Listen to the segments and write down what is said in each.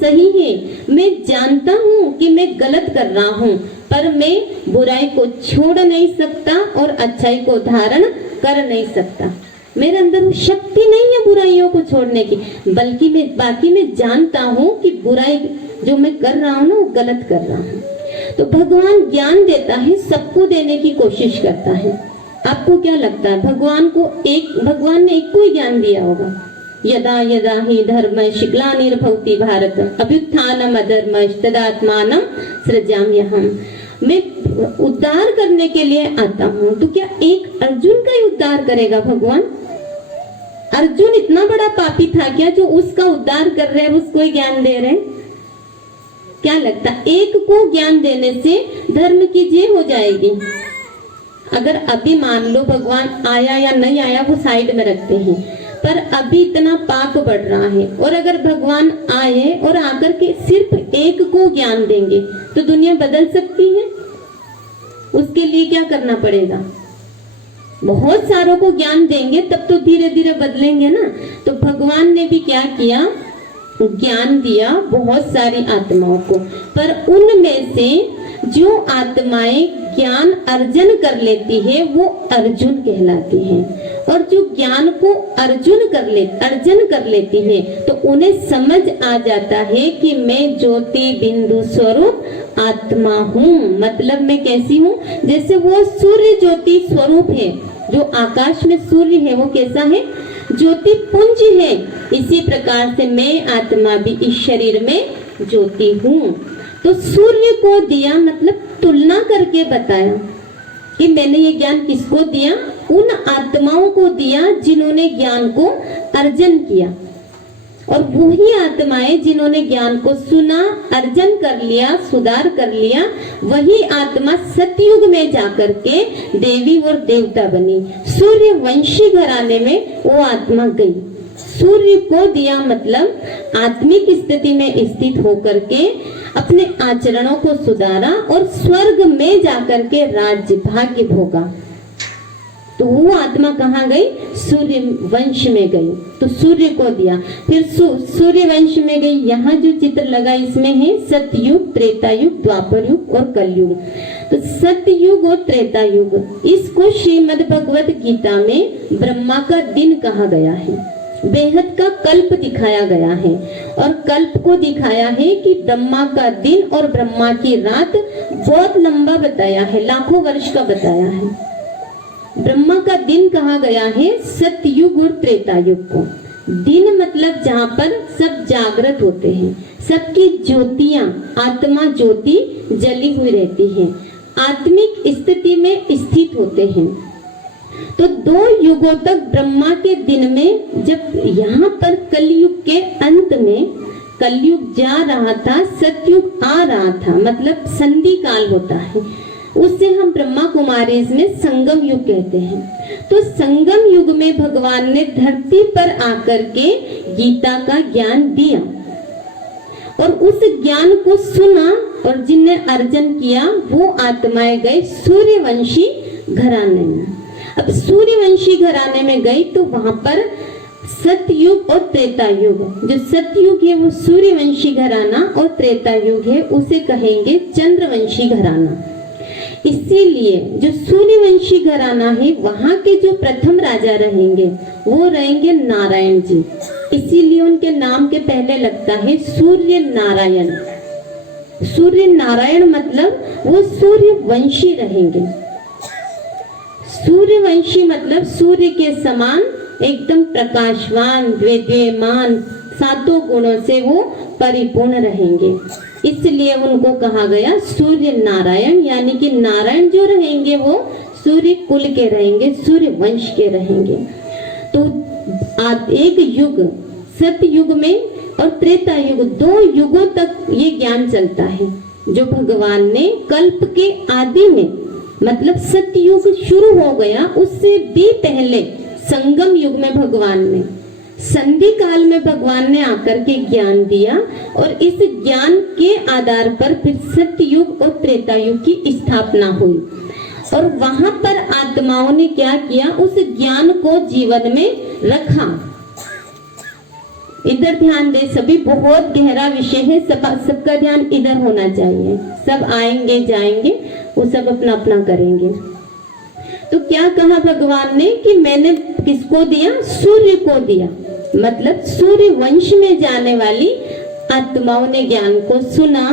सही है, मैं जानता हूँ कि मैं गलत कर रहा हूँ, पर मैं बुराई को छोड़ नहीं सकता और अच्छाई को धारण कर नहीं सकता। मेरे अंदर वो शक्ति नहीं है बुराइयों को छोड़ने की, बल्कि मैं जानता हूँ कि बुराई जो मैं कर रहा हूँ ना वो गलत कर रहा हूँ। तो भगवान ज्ञान देता है, सबको देने की कोशिश करता है। आपको क्या लगता है भगवान ने एक को ही ज्ञान दिया होगा? यदा यदा हि धर्मस्य ग्लानिर्भवति भारत अभ्युत्थानम् अधर्मस्य तदात्मानं सृजाम्यहम्। मैं उद्धार करने के लिए आता हूँ, तो क्या एक अर्जुन का ही उद्धार करेगा भगवान? अर्जुन इतना बड़ा पापी था क्या जो उसका उद्धार कर रहे हैं, उसको ही ज्ञान दे रहे हैं? क्या लगता है एक को ज्ञान देने से धर्म की जय हो जाएगी? अगर अभी मान लो भगवान आया या नहीं आया वो साइड में रखते हैं, पर अभी इतना पाप बढ़ रहा है, और अगर भगवान आए और आकर के सिर्फ एक को ज्ञान देंगे तो दुनिया बदल सकती है? उसके लिए क्या करना पड़ेगा? बहुत सारों को ज्ञान देंगे तब तो धीरे धीरे बदलेंगे ना। तो भगवान ने भी क्या किया, ज्ञान दिया बहुत सारी आत्माओं को, पर उनमें से जो आत्माएं ज्ञान अर्जन कर लेती है वो अर्जुन कहलाती हैं, और जो ज्ञान को अर्जन कर लेती है तो उन्हें समझ आ जाता है कि मैं ज्योति बिंदु स्वरूप आत्मा हूँ। मतलब मैं कैसी हूँ? जैसे वो सूर्य ज्योति स्वरूप है, जो आकाश में सूर्य है वो कैसा है? ज्योति पुंज है। इसी प्रकार से मैं आत्मा भी इस शरीर में ज्योति हूँ। तो सूर्य को दिया मतलब तुलना करके बताया कि मैंने ये ज्ञान किसको दिया? उन आत्माओं को दिया जिन्होंने ज्ञान को अर्जन किया, और वही आत्माएं जिन्होंने ज्ञान को सुना, अर्जन कर लिया, सुधार कर लिया, वही आत्मा सतयुग में जाकर के देवी और देवता बनी। सूर्य वंशी घराने में वो आत्मा गई। सूर्य को दिया मतलब आत्मिक स्थिति में स्थित होकर के अपने आचरणों को सुधारा और स्वर्ग में जाकर के राज्य भाग्य भोगा। तो वो आत्मा कहाँ गई? सूर्य वंश में गई। तो सूर्य को दिया, फिर सूर्य वंश में गई। यहाँ जो चित्र लगा इसमें है सतयुग, त्रेतायुग, द्वापर युग और कलयुग। तो सतयुग और त्रेतायुग, इसको श्रीमद् भगवत गीता में ब्रह्मा का दिन कहा गया है, बेहद का कल्प दिखाया गया है, और कल्प को दिखाया है कि ब्रह्मा का दिन और ब्रह्मा की रात बहुत लंबा बताया है, लाखों वर्ष का बताया है। ब्रह्मा का दिन कहा गया है सतयुग और त्रेतायुग को। दिन मतलब जहाँ पर सब जागृत होते हैं, सबकी ज्योतियां, आत्मा ज्योति जली हुई रहती है, आत्मिक स्थिति में स्थित होते हैं। तो 2 युगों तक ब्रह्मा के दिन में, जब यहाँ पर कलयुग के अंत में कलयुग जा रहा था, सतयुग आ रहा था, मतलब संधि काल होता है, उससे हम ब्रह्मा कुमारी में संगम युग कहते हैं। तो संगम युग में भगवान ने धरती पर आकर के गीता का ज्ञान दिया, और उस ज्ञान को सुना, और जिनने अर्जन किया वो आत्माएं गए सूर्यवंशी घराने में। अब सूर्यवंशी घराने में गई तो वहां पर सतयुग और त्रेतायुग, जो सतयुग है वो सूर्यवंशी घराना, और त्रेतायुग है उसे कहेंगे चंद्रवंशी घराना। इसीलिए जो सूर्यवंशी घराना है वहां के जो प्रथम राजा रहेंगे वो रहेंगे नारायण जी। इसीलिए उनके नाम के पहले लगता है सूर्य नारायण। सूर्य नारायण मतलब वो सूर्यवंशी रहेंगे। सूर्यवंशी मतलब सूर्य के समान एकदम प्रकाशवान, द्वितीयमान, 7 गुणों से वो परिपूर्ण रहेंगे। इसलिए उनको कहा गया सूर्य नारायण, यानी कि नारायण जो रहेंगे वो सूर्य कुल के रहेंगे, सूर्य वंश के रहेंगे। तो एक युग सतयुग में और त्रेता युग, 2 युगों तक ये ज्ञान चलता है, जो भगवान ने कल्प के आदि में, मतलब सतयुग शुरू हो गया उससे भी पहले संगम युग में भगवान ने, संधि काल में भगवान ने आकर के ज्ञान दिया, और इस ज्ञान के आधार पर फिर सतयुग और त्रेता युग की स्थापना हुई। और वहां पर आत्माओं ने क्या किया, उस ज्ञान को जीवन में रखा। इधर ध्यान दे, सभी बहुत गहरा विषय है, सबका ध्यान इधर होना चाहिए। सब आएंगे जाएंगे, वो सब अपना अपना करेंगे। तो क्या कहा भगवान ने कि मैंने किसको दिया? सूर्य को दिया। मतलब सूर्य वंश में जाने वाली आत्माओं ने ज्ञान को सुना।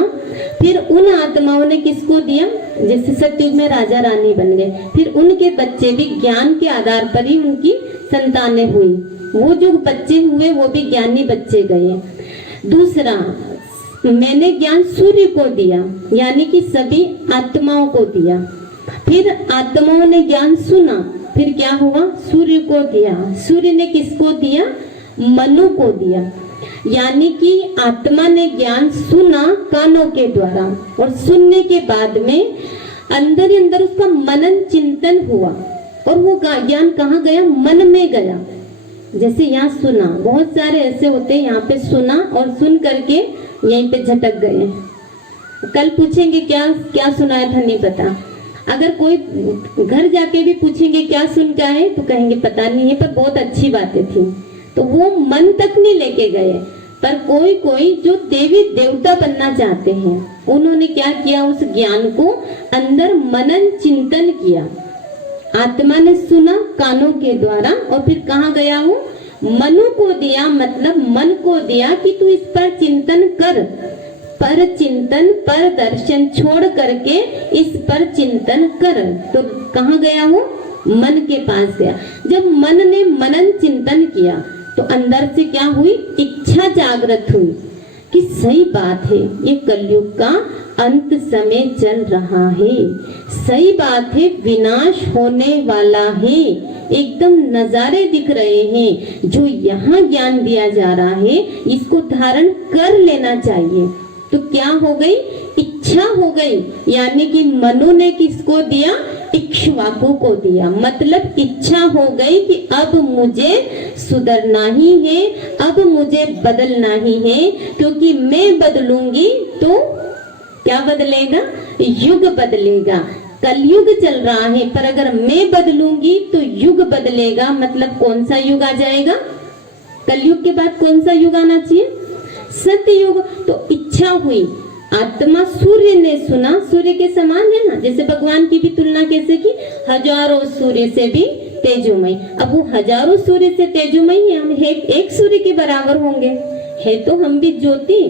फिर उन आत्माओं ने किसको दिया? जैसे सतयुग में राजा रानी बन गए, फिर उनके बच्चे भी ज्ञान के आधार पर ही उनकी संतानें हुई। वो जो बच्चे हुए वो भी ज्ञानी बच्चे गए। दूसरा, मैंने ज्ञान सूर्य को दिया, यानी कि सभी आत्माओं को दिया। फिर आत्माओं ने ज्ञान सुना, फिर क्या हुआ? सूर्य को दिया। सूर्य ने किसको दिया? मनु को दिया। यानी कि आत्मा ने ज्ञान सुना कानों के द्वारा, और सुनने के बाद में अंदर ही अंदर उसका मनन चिंतन हुआ, और वो ज्ञान कहाँ गया? मन में गया। जैसे यहाँ सुना, बहुत सारे ऐसे होते हैं यहाँ पे सुना और सुन करके यहीं पे झटक गए। कल पूछेंगे क्या क्या सुनाया था, नहीं पता। अगर कोई घर जाके भी पूछेंगे क्या सुन के आए, तो कहेंगे पता नहीं है, पर बहुत अच्छी बातें थी। तो वो मन तक नहीं लेके गए। पर कोई कोई जो देवी देवता बनना चाहते हैं, उन्होंने क्या किया? उस ज्ञान को अंदर मनन चिंतन किया। आत्मा ने सुना कानों के द्वारा, और फिर कहाँ गया? वो मनु को दिया, मतलब मन को दिया कि तू इस पर चिंतन कर। पर चिंतन, पर दर्शन छोड़ करके इस पर चिंतन कर। तो कहाँ गया? वो मन के पास गया। जब मन ने मनन चिंतन किया तो अंदर से क्या हुई? इच्छा जागृत हुई कि सही बात है, ये कलयुग का अंत समय चल रहा है। सही बात है, विनाश होने वाला है। एकदम नजारे दिख रहे हैं। जो यहाँ ज्ञान दिया जा रहा है, इसको धारण कर लेना चाहिए। तो क्या हो गई? इच्छा हो गई। यानी कि मनु ने किसको दिया? इक्ष्वाकु को दिया। मतलब इच्छा हो गई कि अब मुझे सुधरना ही है, अब मुझे बदलना ही है, क्योंकि मैं बदलूंगी तो क्या बदलेगा? युग बदलेगा। कलयुग चल रहा है, पर अगर मैं बदलूंगी तो युग बदलेगा। मतलब कौन सा युग आ जाएगा? कलयुग के बाद कौन सा युग आना चाहिए? सतयुग। तो इच्छा हुई। आत्मा सूर्य ने सुना, सूर्य के समान है ना। जैसे भगवान की भी तुलना कैसे की? हजारों सूर्य से भी तेजोमय। अब वो हजारों सूर्य से तेजोमय है, हम एक सूर्य के बराबर होंगे। है तो हम भी ज्योति,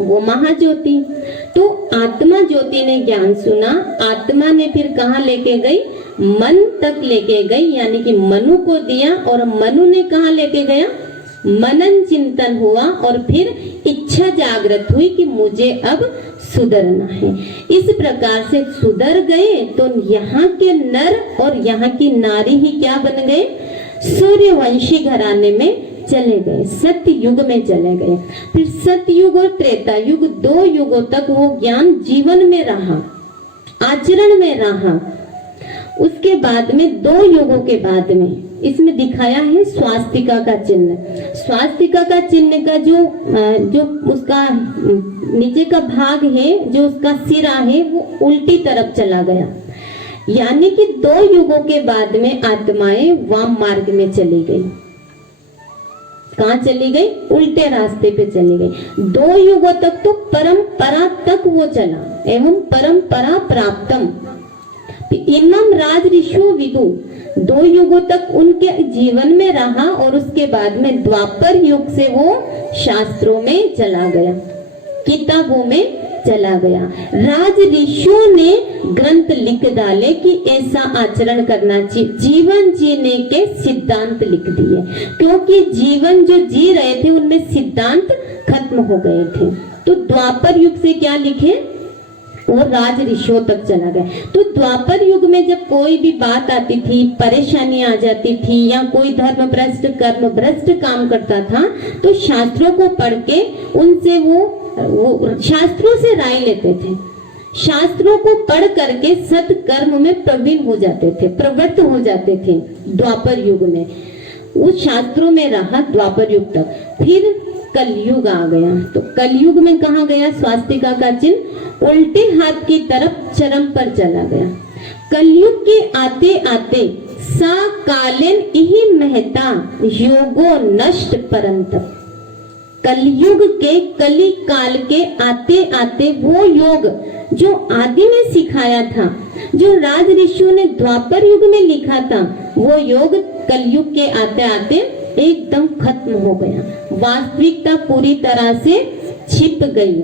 वो महाज्योति। तो आत्मा ज्योति ने ज्ञान सुना। आत्मा ने फिर कहाँ लेके गई? मन तक लेके गई, यानी कि मनु को दिया, और मनु ने कहाँ लेके गया? मनन चिंतन हुआ, और फिर इच्छा जागृत हुई कि मुझे अब सुधरना है। इस प्रकार से सुधर गए तो यहाँ के नर और यहाँ की नारी ही क्या बन गए? सूर्यवंशी घराने में चले गए, सत्य युग में चले गए। फिर सतयुग और त्रेता युग, 2 युगों तक वो ज्ञान जीवन में रहा, आचरण में रहा। उसके बाद में 2 युगों के बाद में इसमें दिखाया है स्वास्तिका का चिन्ह। स्वास्तिका का चिन्ह का जो उसका नीचे का भाग है, जो उसका सिरा है, वो उल्टी तरफ चला गया। यानी कि 2 युगों के बाद में आत्माएं वाम मार्ग में चली गई। कहाँ चली गई? उल्टे रास्ते पे चली गई। 2 युगों तक तो परंपरा तक वो चला, एवं परंपरा प्राप्तम इमम राज ऋषु विदु। 2 युगों तक उनके जीवन में रहा, और उसके बाद में द्वापर युग से वो शास्त्रों में चला गया, किताबों में चला गया। राज ऋषियों ने ग्रंथ लिख डाले कि ऐसा आचरण करना चाहिए, जीवन जीने के सिद्धांत लिख दिए, क्योंकि जीवन जो जी रहे थे उनमें सिद्धांत खत्म हो गए थे। तो द्वापर युग से क्या लिखे? वो राज ऋषियों तक चला गया। तो द्वापर युग में जब कोई भी बात आती थी, परेशानी आ जाती थी, या कोई धर्म भ्रष्ट कर्म भ्रष्ट काम करता था, तो शास्त्रों को पढ़ के उनसे वो शास्त्रों से राय लेते थे। शास्त्रों को पढ़ करके सत्कर्म में प्रवीण हो जाते थे, प्रवृत्त हो जाते थे। द्वापर युग में उस शास्त्रों में रहा द्वापर युग तक। फिर कलयुग आ गया। तो कलयुग में कहा गया? स्वास्तिका का चिन्ह उल्टे हाथ की तरफ चरम पर चला गया। कलयुग के आते आते सा कालीन इही महता योगो नष्ट परंतप। कलयुग के कली काल के आते आते वो योग जो आदि में सिखाया था, जो राज ऋषियों ने द्वापर युग में लिखा था, वो योग कलयुग के आते आते एकदम खत्म हो गया। वास्तविकता पूरी तरह से छिप गई,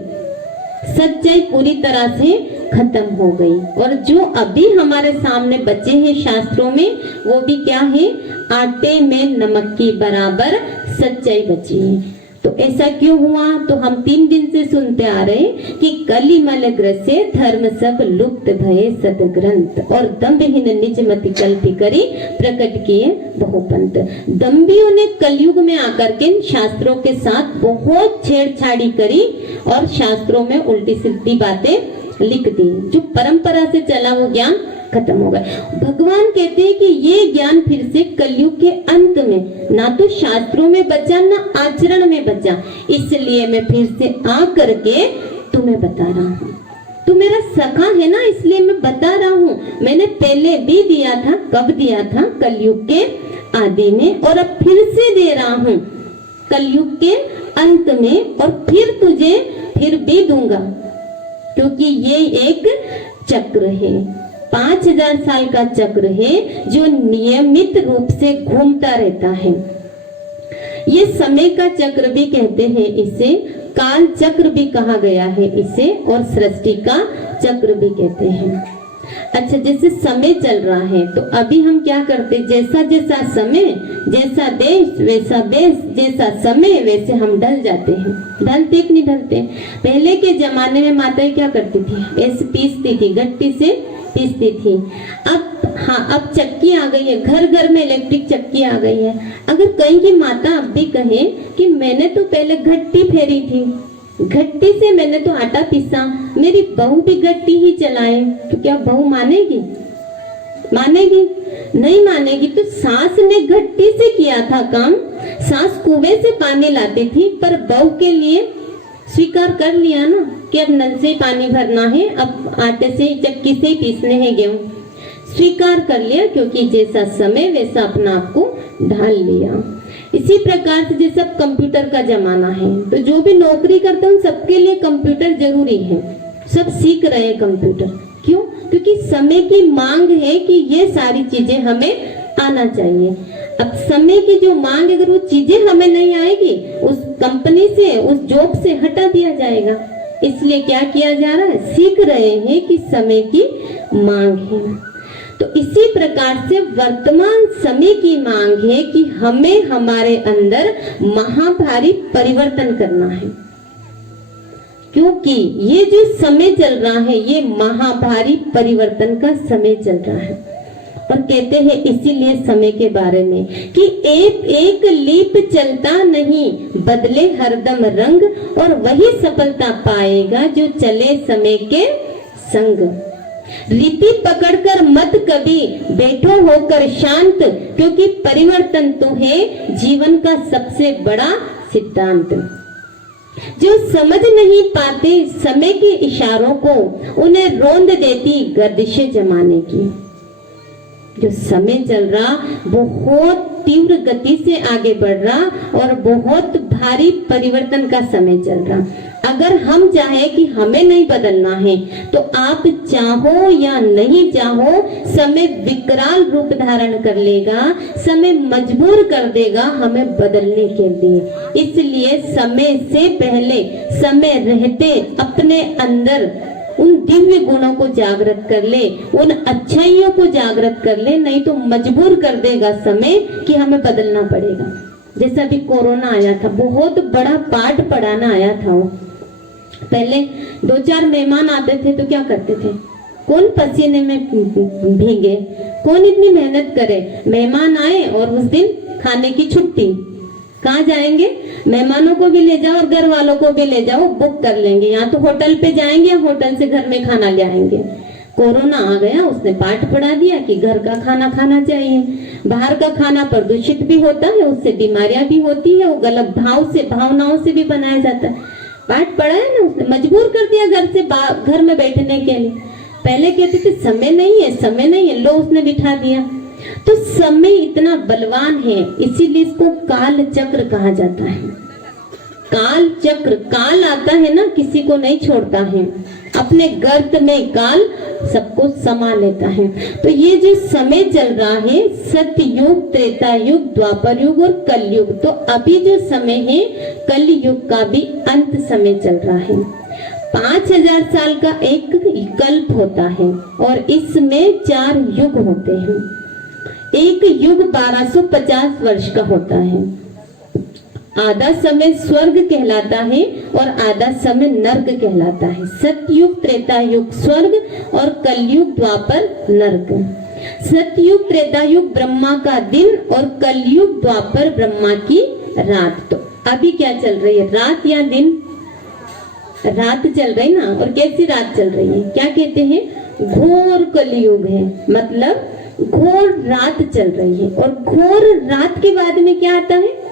सच्चाई पूरी तरह से खत्म हो गई। और जो अभी हमारे सामने बचे हैं शास्त्रों में, वो भी क्या है? आटे में नमक की बराबर सच्चाई बची है। तो ऐसा क्यों हुआ? तो हम 3 दिन से सुनते आ रहे कि कलिमल ग्रसे धर्म सब लुप्त भये सदग्रंथ, और दम्भहीन निज मति कल्पी करी प्रकट किए बहुपंथ। दम्भियों ने कलयुग में आकर के शास्त्रों के साथ बहुत छेड़छाड़ी करी और शास्त्रों में उल्टी सीधी बातें लिख दी। जो परंपरा से चला वो ज्ञान खत्म हो गया। भगवान कहते हैं कि ये ज्ञान फिर से कलयुग के अंत में ना तो शास्त्रों में बचा ना आचरण में बचा, इसलिए मैं फिर से आ करके तुम्हें बता रहा हूँ। तू मेरा सखा है ना, इसलिए मैं बता रहा हूँ। मैंने पहले भी दिया था। कब दिया था? कलयुग के आदि में, और अब फिर से दे रहा हूँ कलयुग के अंत में, और फिर तुझे फिर भी दूंगा, क्योंकि ये एक चक्र है, 5000 साल का चक्र है जो नियमित रूप से घूमता रहता है। ये समय का चक्र भी कहते हैं इसे, काल चक्र भी कहा गया है इसे, और सृष्टि का चक्र भी कहते हैं। अच्छा, जैसे समय चल रहा है तो अभी हम क्या करते? जैसा जैसा समय, जैसा देश वैसा देश, जैसा समय वैसे हम ढल जाते हैं। ढलते कि नहीं ढलते? पहले के जमाने में माताएं क्या करती थी? ऐसे पीसती थी, गट्टी से पीसती थी। अब चक्की आ गई है, घर घर में इलेक्ट्रिक चक्की आ गई है। अगर कहीं की माता अब भी कहे कि मैंने तो पहले घट्टी फेरी थी, घट्टी से मैंने तो आटा पीसा, मेरी बहू भी घट्टी ही चलाए, तो क्या बहू मानेगी? मानेगी? नहीं मानेगी। तो सास ने घट्टी से किया था काम, सास कुएं से पानी लाती थी, पर बहू के लिए स्वीकार कर लिया ना कि अब नल से पानी भरना है, अब आटे से चक्की से पीसने हैं गेहूं। स्वीकार कर लिया, क्योंकि जैसा समय वैसा अपना आप को ढाल लिया। इसी प्रकार से जैसे अब कंप्यूटर का जमाना है, तो जो भी नौकरी करते हैं उन सबके लिए कंप्यूटर जरूरी है। सब सीख रहे हैं कंप्यूटर। क्यों? क्योंकि समय की मांग है कि ये सारी चीजें हमें आना चाहिए। अब समय की जो मांग, अगर वो चीजें हमें नहीं आएगी, उस कंपनी से, उस जॉब से हटा दिया जाएगा। इसलिए क्या किया जा रहा है? सीख रहे हैं कि समय की मांग है। तो इसी प्रकार से वर्तमान समय की मांग है कि हमें हमारे अंदर महाभारी परिवर्तन करना है, क्योंकि ये जो समय चल रहा है ये महाभारी परिवर्तन का समय चल रहा है। और कहते हैं इसीलिए समय के बारे में कि एक लीप चलता नहीं, बदले हरदम रंग, और वही सफलता पाएगा जो चले समय के संग। रीति पकड़कर मत कभी बैठो होकर शांत, क्योंकि परिवर्तन तो है जीवन का सबसे बड़ा सिद्धांत। जो समझ नहीं पाते समय के इशारों को, उन्हें रोंद देती गर्दिशे जमाने की। जो समय चल रहा बहुत तीव्र गति से आगे बढ़ रहा और बहुत भारी परिवर्तन का समय चल रहा। अगर हम चाहे कि हमें नहीं बदलना है, तो आप चाहो या नहीं चाहो, समय विकराल रूप धारण कर लेगा, समय मजबूर कर देगा हमें बदलने के लिए। इसलिए समय से पहले, समय रहते अपने अंदर उन दिव्य गुणों को जागृत कर ले, उन अच्छाइयों को जागृत कर ले, नहीं तो मजबूर कर देगा समय कि हमें बदलना पड़ेगा। जैसा अभी कोरोना आया था, बहुत बड़ा पाठ पढ़ाना आया था। वो पहले 2-4 मेहमान आते थे तो क्या करते थे? कौन पसीने में भीगे, कौन इतनी मेहनत करे। मेहमान आए और उस दिन खाने की छुट्टी, कहाँ जाएंगे? मेहमानों को भी ले जाओ और घर वालों को भी ले जाओ, बुक कर लेंगे, या तो होटल पे जाएंगे या होटल से घर में खाना ले आएंगे। कोरोना आ गया, उसने पाठ पढ़ा दिया कि घर का खाना खाना चाहिए। बाहर का खाना प्रदूषित भी होता है, उससे बीमारियां भी होती है, वो गलत भावनाओं से भी बनाया जाता है। पाठ पढ़ा है ना, उसने मजबूर कर दिया घर में बैठने के लिए। पहले कहते थे समय नहीं है, समय नहीं है, लो उसने बिठा दिया। तो समय इतना बलवान है, इसीलिए इसको काल चक्र कहा जाता है। काल चक्र, काल आता है ना, किसी को नहीं छोड़ता है, अपने गर्त में काल सबको समा लेता है। तो ये जो समय चल रहा है, सतयुग, त्रेता युग, द्वापर युग और कलयुग, तो अभी जो समय है कलयुग का भी अंत समय चल रहा है। 5000 साल का एक कल्प होता है और इसमें 4 युग होते हैं। एक युग 1250 वर्ष का होता है। आधा समय स्वर्ग कहलाता है और आधा समय नर्क कहलाता है। सतयुग, त्रेता युग स्वर्ग और कलयुग, द्वापर, नर्क। सतयुग, त्रेता युग ब्रह्मा का दिन और कलयुग, द्वापर, ब्रह्मा की रात। तो अभी क्या चल रही है, रात या दिन? रात चल रही ना। और कैसी रात चल रही है, क्या कहते हैं, घोर कलयुग है, मतलब घोर रात चल रही है। और घोर रात के बाद में क्या आता है,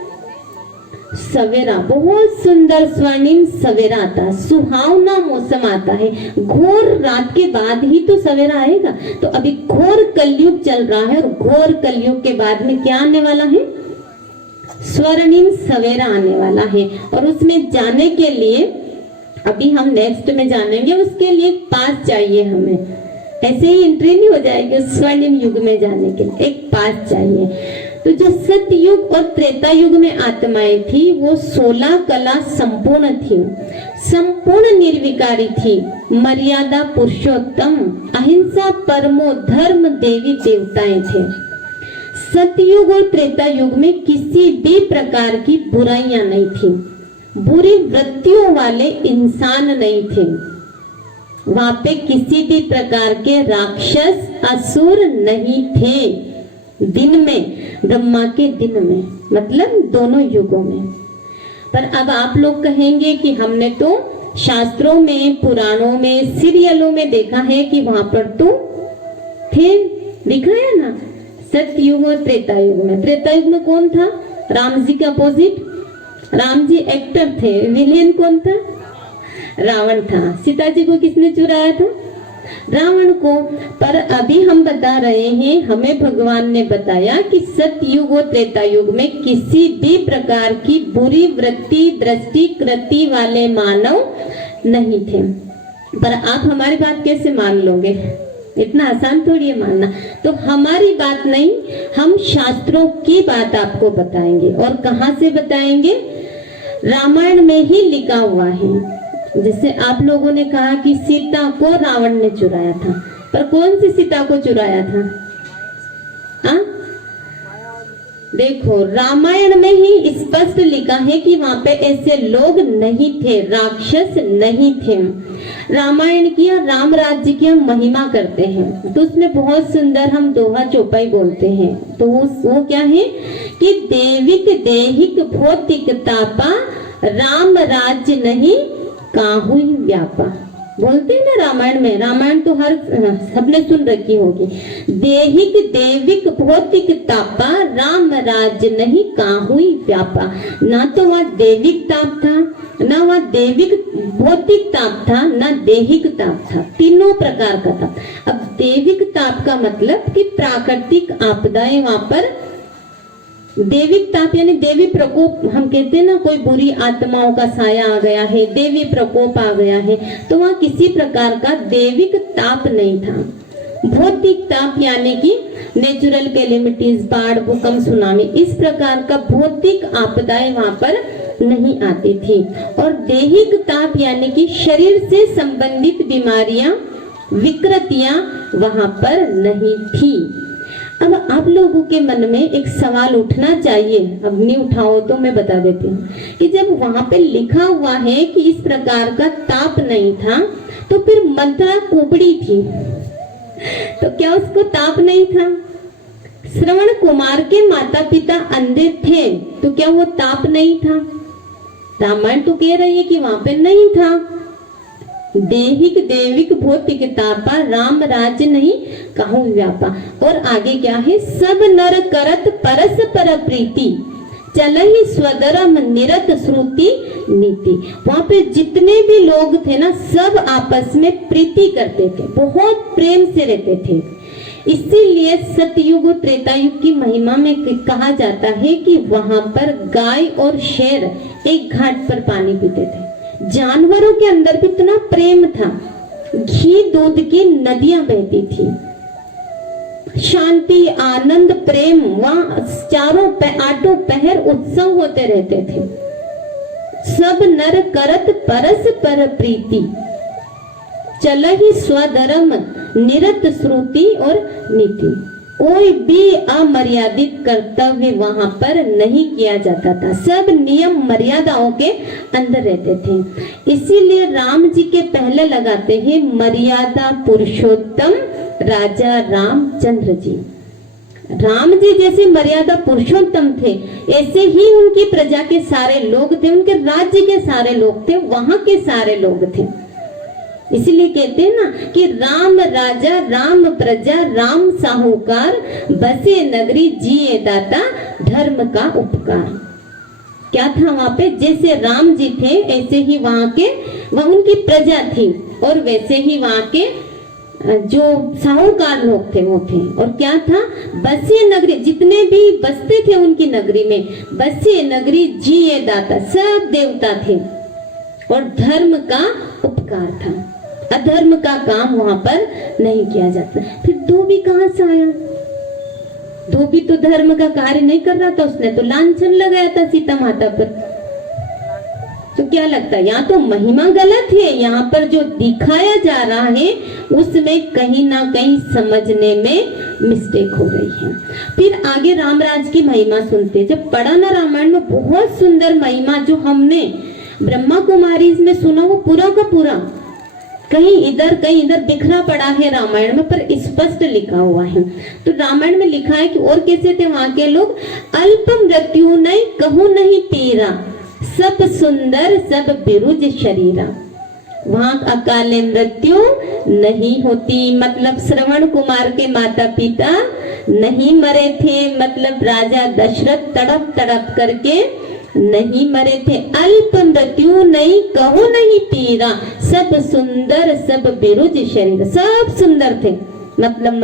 सवेरा। बहुत सुंदर स्वर्णिम सवेरा आता है, सुहावना मौसम आता है। घोर रात के बाद ही तो सवेरा आएगा। तो अभी घोर कलयुग चल रहा है और घोर कलयुग के बाद में क्या आने वाला है, स्वर्णिम सवेरा आने वाला है। और उसमें जाने के लिए अभी हम नेक्स्ट में जानेंगे, उसके लिए पास चाहिए हमें। ऐसे ही एंट्री नहीं हो जाएगी स्वर्णिम युग में जाने के लिए, एक पास चाहिए। तो जो सतयुग और त्रेता युग में आत्माएं थी वो 16 कला संपूर्ण थी, संपूर्ण निर्विकारी थी, मर्यादा पुरुषोत्तम, अहिंसा, परमो धर्म, देवी देवताएं थे। सतयुग और त्रेता युग में किसी भी प्रकार की बुराइयां नहीं थी, बुरी वृत्तियों वाले इंसान नहीं थे। वहां पे किसी भी प्रकार के राक्षस, असुर नहीं थे। दिन में, ब्रह्मा के दिन में, मतलब दोनों युगों में। पर अब आप लोग कहेंगे कि हमने तो शास्त्रों में, पुराणों में, सीरियलों में देखा है कि वहां पर तो थे, लिखा है ना, सतयुग और त्रेता युग में। त्रेता युग में कौन था, राम जी के अपोजिट राम जी एक्टर थे, विलेन कौन था, रावण था। सीता जी को किसने चुराया था, रावण को। पर अभी हम बता रहे हैं, हमें भगवान ने बताया कि सतयुग और त्रेता युग में किसी भी प्रकार की बुरी वृत्ति, दृष्टि, कृति वाले मानव नहीं थे। पर आप हमारी बात कैसे मान लोगे, इतना आसान थोड़ी है मानना। तो हमारी बात नहीं, हम शास्त्रों की बात आपको बताएंगे। और कहां से बताएंगे, रामायण में ही लिखा हुआ है। जैसे आप लोगों ने कहा कि सीता को रावण ने चुराया था, पर कौन सी सीता को चुराया था, हाँ? देखो रामायण में ही स्पष्ट लिखा है कि वहां पे ऐसे लोग नहीं थे, राक्षस नहीं थे। रामायण की और राम राज्य की हम महिमा करते हैं, तो उसमें बहुत सुंदर हम दोहा चौपाई बोलते हैं। तो वो क्या है कि देविक देहिक भौतिक तापा, राम राज्य नहीं काहुई व्यापा। बोलते हैं ना रामायण में, रामायण तो हर सबने सुन रखी होगी। देहिक देविक भौतिक तापा, राम राज्य नहीं काहुई व्यापा। ना तो वहाँ देविक ताप था, ना वहाँ देविक भौतिक ताप था, ना देहिक ताप था, तीनों प्रकार का था। अब देविक ताप का मतलब कि प्राकृतिक आपदाएं वहां पर, देविक ताप यानी देवी प्रकोप, हम कहते हैं ना कोई बुरी आत्माओं का साया आ गया है, देवी प्रकोप आ गया है, तो वहाँ किसी प्रकार का देविक ताप नहीं था। भौतिक ताप यानी कि नेचुरल कैलेमिटीज, बाढ़, भूकंप, सुनामी, इस प्रकार का भौतिक आपदाएं वहां पर नहीं आती थी। और देहिक ताप यानी कि शरीर से संबंधित बीमारियां, विकृतियां वहां पर नहीं थी। अब आप लोगों के मन में एक सवाल उठना चाहिए, अब नहीं उठाओ तो मैं बता देती हूँ कि जब वहां पे लिखा हुआ है कि इस प्रकार का ताप नहीं था, तो फिर मंत्रा कुबड़ी थी, तो क्या उसको ताप नहीं था? श्रवण कुमार के माता पिता अंधे थे, तो क्या वो ताप नहीं था? रामायण तो कह रही है कि वहां पे नहीं था। देहिक देविक भौतिक तापा, राम राज्य नहीं कहूं व्यापा। और आगे क्या है, सब नर करत परस्पर प्रीति, चल ही स्वधर्म निरत श्रुति नीति। वहां पे जितने भी लोग थे ना, सब आपस में प्रीति करते थे, बहुत प्रेम से रहते थे। इसीलिए सतयुग और त्रेता युग की महिमा में कहा जाता है कि वहां पर गाय और शेर एक घाट पर पानी पीते थे। जानवरों के अंदर भी इतना प्रेम था, घी दूध की नदियां बहती थी, शांति आनंद प्रेम, वहां आठों पहर उत्सव होते रहते थे। सब नर करत परस पर प्रीति, चलहि स्वधर्म निरत श्रुति और नीति। कोई भी अमर्यादित कर्तव्य वहां पर नहीं किया जाता था, सब नियम मर्यादाओं के अंदर रहते थे। इसीलिए राम जी के पहले लगाते हैं मर्यादा पुरुषोत्तम राजा रामचंद्र जी। राम जी जैसे मर्यादा पुरुषोत्तम थे, ऐसे ही उनकी प्रजा के सारे लोग थे, उनके राज्य के सारे लोग थे, वहां के सारे लोग थे। इसलिए कहते हैं ना कि राम राजा राम प्रजा राम साहूकार, बसे नगरी जिए दाता धर्म का उपकार। क्या था वहां पे? जैसे राम जी थे ऐसे ही वहां उनकी प्रजा थी, और वैसे ही वहां के जो साहूकार लोग थे वो थे। और क्या था? बसे नगरी, जितने भी बसते थे उनकी नगरी में, बसे नगरी जिए दाता, सब देवता थे, और धर्म का उपकार था, अधर्म का काम वहां पर नहीं किया जाता। फिर धोबी कहां से आया? धोबी तो धर्म का कार्य नहीं कर रहा था, उसने तो लांछन लगाया था सीता माता पर। तो क्या लगता है, यहाँ तो महिमा गलत है, यहाँ पर जो दिखाया जा रहा है उसमें कहीं ना कहीं समझने में मिस्टेक हो रही है। फिर आगे रामराज की महिमा सुनते, जब पढ़ा ना रामायण में, बहुत सुंदर महिमा जो हमने ब्रह्मा कुमारी में सुना, वो पूरा का पूरा कहीं इधर बिखरा पड़ा है रामायण में, पर स्पष्ट लिखा हुआ है। तो रामायण में लिखा है कि और कैसे थे वहां के लोग, अल्प मृत्यु नहीं कहूं नहीं पीरा, सब सुंदर सब बिरुज शरीरा। वहां अकाले मृत्यु नहीं होती, मतलब श्रवण कुमार के माता पिता नहीं मरे थे, मतलब राजा दशरथ तड़प तड़प करके नहीं मरे थे। अल्प मृत्यु नहीं कहो नहीं पीरा, सब सुंदर सब बिरुज शरीर, सब सुंदर थे। मतलब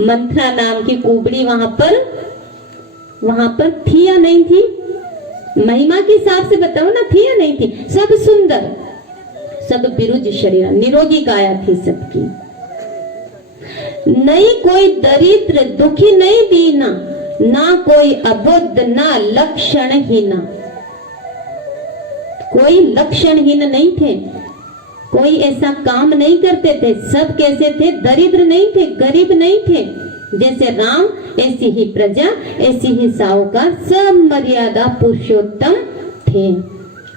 मंथरा नाम की कुबड़ी वहां पर थी या नहीं थी? महिमा के हिसाब से बताओ ना, थी या नहीं थी? सब सुंदर सब बिरुज शरीर, निरोगी काया थी सबकी। नहीं कोई दरिद्र दुखी नहीं दीना, ना कोई अबुद्ध ना लक्षणहीन, कोई लक्षणहीन नहीं थे, कोई ऐसा काम नहीं करते थे। सब कैसे थे? दरिद्र नहीं थे, गरीब नहीं थे। जैसे राम ऐसी ही प्रजा, ऐसी ही साहूकार, सब मर्यादा पुरुषोत्तम थे।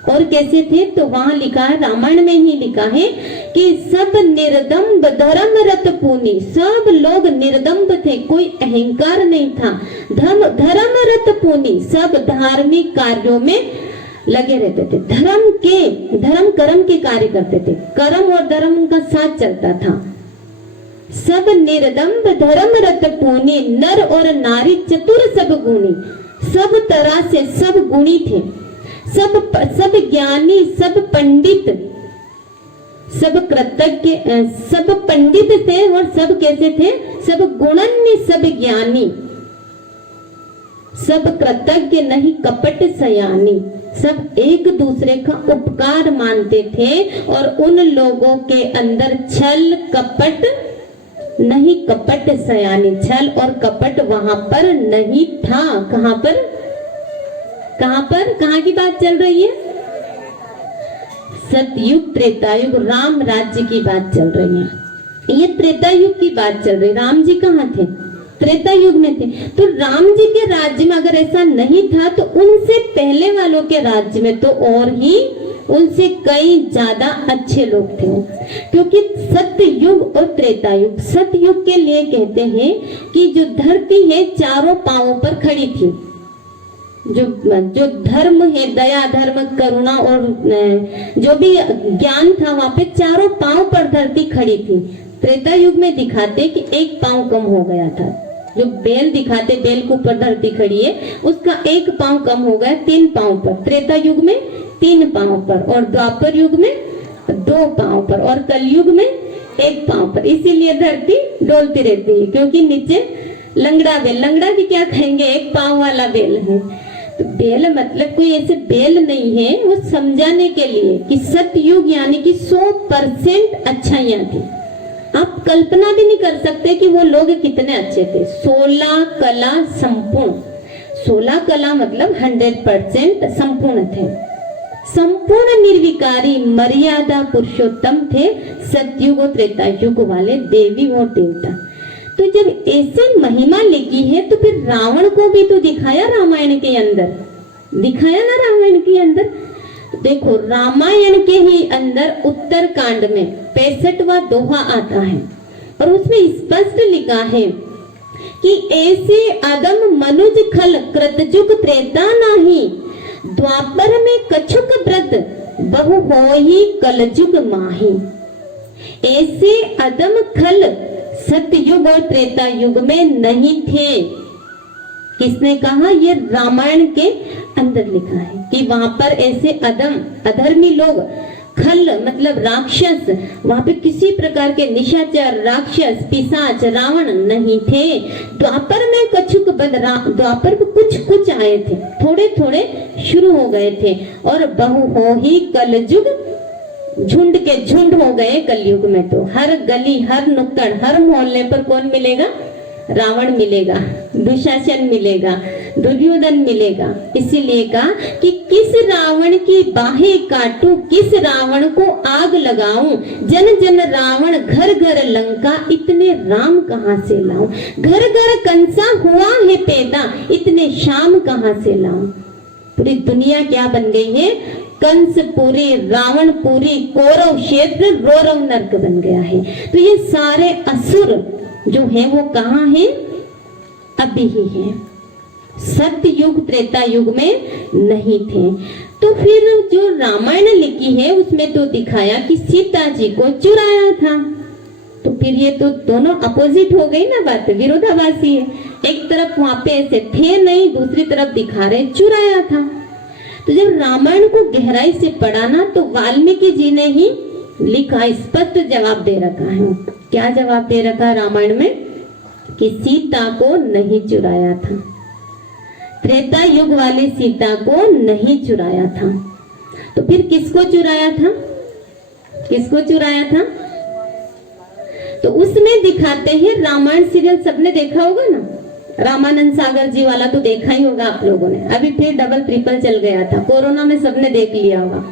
और कैसे थे? तो वहां लिखा है, रामायण में ही लिखा है कि सब निर्दम्ब धर्म रत पुनि, सब लोग निर्दम्ब थे, कोई अहंकार नहीं था। धर्म रत पुनि, सब धार्मिक कार्यों में लगे रहते थे, धर्म कर्म के कार्य करते थे, कर्म और धर्म का साथ चलता था। सब निर्दम्ब धर्म रत पुनि, नर और नारी चतुर सब गुणी, सब तरह से सब गुणी थे, सब ज्ञानी, सब पंडित, सब कृतज्ञ, सब पंडित थे। और सब कैसे थे? सब गुणन्य, सब ज्ञानी, सब कृतज्ञ नहीं कपट सयानी, सब एक दूसरे का उपकार मानते थे। और उन लोगों के अंदर छल कपट नहीं, कपट सयानी, छल और कपट वहां पर नहीं था। कहां पर? कहां की बात चल रही है? सतयुग त्रेतायुग राम राज्य की बात चल रही है। ये त्रेतायुग की बात चल रही। राम जी कहाँ थे? त्रेता युग में थे। तो राम जी के राज्य में अगर ऐसा नहीं था तो उनसे पहले वालों के राज्य में तो और ही उनसे कई ज्यादा अच्छे लोग थे। क्योंकि सत्य युग और त्रेता युग, सत्य युग के लिए कहते हैं कि जो धरती है चारों पांवों पर खड़ी थी, जो धर्म है, दया धर्म करुणा और जो भी ज्ञान था वहां पे चारों पांव पर धरती खड़ी थी। त्रेता युग में दिखाते कि एक पांव कम हो गया था, जो बेल दिखाते बेल के ऊपर धरती खड़ी है उसका एक पांव कम हो गया 3 पांव पर, त्रेता युग में 3 पांव पर, और द्वापर युग में 2 पांव पर, और कलयुग में एक पांव पर, इसीलिए धरती डोलती रहती है, क्योंकि नीचे लंगड़ा बेल, लंगड़ा भी क्या खाएंगे, एक पांव वाला बेल है। तो बेल मतलब कोई ऐसे बेल नहीं है, वो समझाने के लिए कि सतयुग यानी कि 100% अच्छाइयां थी। आप कल्पना भी नहीं कर सकते कि वो लोग कितने अच्छे थे। 16 कला संपूर्ण, 16 कला मतलब 100% संपूर्ण थे, संपूर्ण निर्विकारी मर्यादा पुरुषोत्तम थे, सतयुग और त्रेता युग वाले देवी और देवता। तो जब ऐसे महिमा लिखी है तो फिर रावण को भी तो दिखाया रामायण के अंदर, दिखाया ना रामायण के अंदर। देखो रामायण के ही अंदर उत्तर कांड में 65वां दोहा आता है और उसमें स्पष्ट लिखा है कि ऐसे अदम मनुज खल कृतजुग त्रेता नाही, द्वापर में कछुक व्रत बहु होई कलजुग माही। ऐसे अदम खल सतयुग और त्रेता युग में नहीं थे। किसने कहा? ये रामायण के अंदर लिखा है कि वहां पर ऐसे अदम अधर्मी लोग, खल मतलब राक्षस, वहां पे किसी प्रकार के निशाचर, राक्षस, पिशाच, रावण नहीं थे। द्वापर में कछुक बद, द्वापर में कुछ आए थे, थोड़े थोड़े शुरू हो गए थे, और बहु हो ही कलयुग, झुंड के झुंड हो गए कलयुग में। तो हर गली, हर नुक्कड़, हर मोहल्ले पर कौन मिलेगा? रावण मिलेगा, दुशासन मिलेगा, दुर्योधन मिलेगा। इसीलिए कहा कि किस रावण की बाहें काटूं, किस रावण को आग लगाऊं, जन जन रावण घर घर लंका, इतने राम कहां से लाऊं, घर घर कंसा हुआ है पैदा, इतने श्याम कहां से लाऊं। पूरी दुनिया क्या बन गई है? कंस पूरी, रावण पूरी, कौरव क्षेत्र, रौरव नर्क बन गया है। तो ये सारे असुर जो है वो कहाँ है? अभी ही है, सत्य युग त्रेता युग में नहीं थे। तो फिर जो रामायण लिखी है उसमें तो दिखाया कि सीता जी को चुराया था। तो फिर ये तो दोनों अपोजिट हो गई ना बात, विरोधाभासी है। एक तरफ वहां पे ऐसे थे नहीं, दूसरी तरफ दिखा रहे चुराया था। तो जब रामायण को गहराई से पढ़ा ना तो वाल्मीकि जी ने ही लिखा, स्पष्ट जवाब दे रखा है। क्या जवाब दे रखा रामायण में? कि सीता को नहीं चुराया था, त्रेता युग वाली सीता को नहीं चुराया था। तो फिर किसको चुराया था? किसको चुराया था? तो उसमें दिखाते हैं, रामायण सीरियल सबने देखा होगा ना, रामानंद सागर जी वाला तो देखा ही होगा आप लोगों ने। अभी फिर डबल ट्रिपल चल गया था, कोरोना में सबने देख लिया होगा।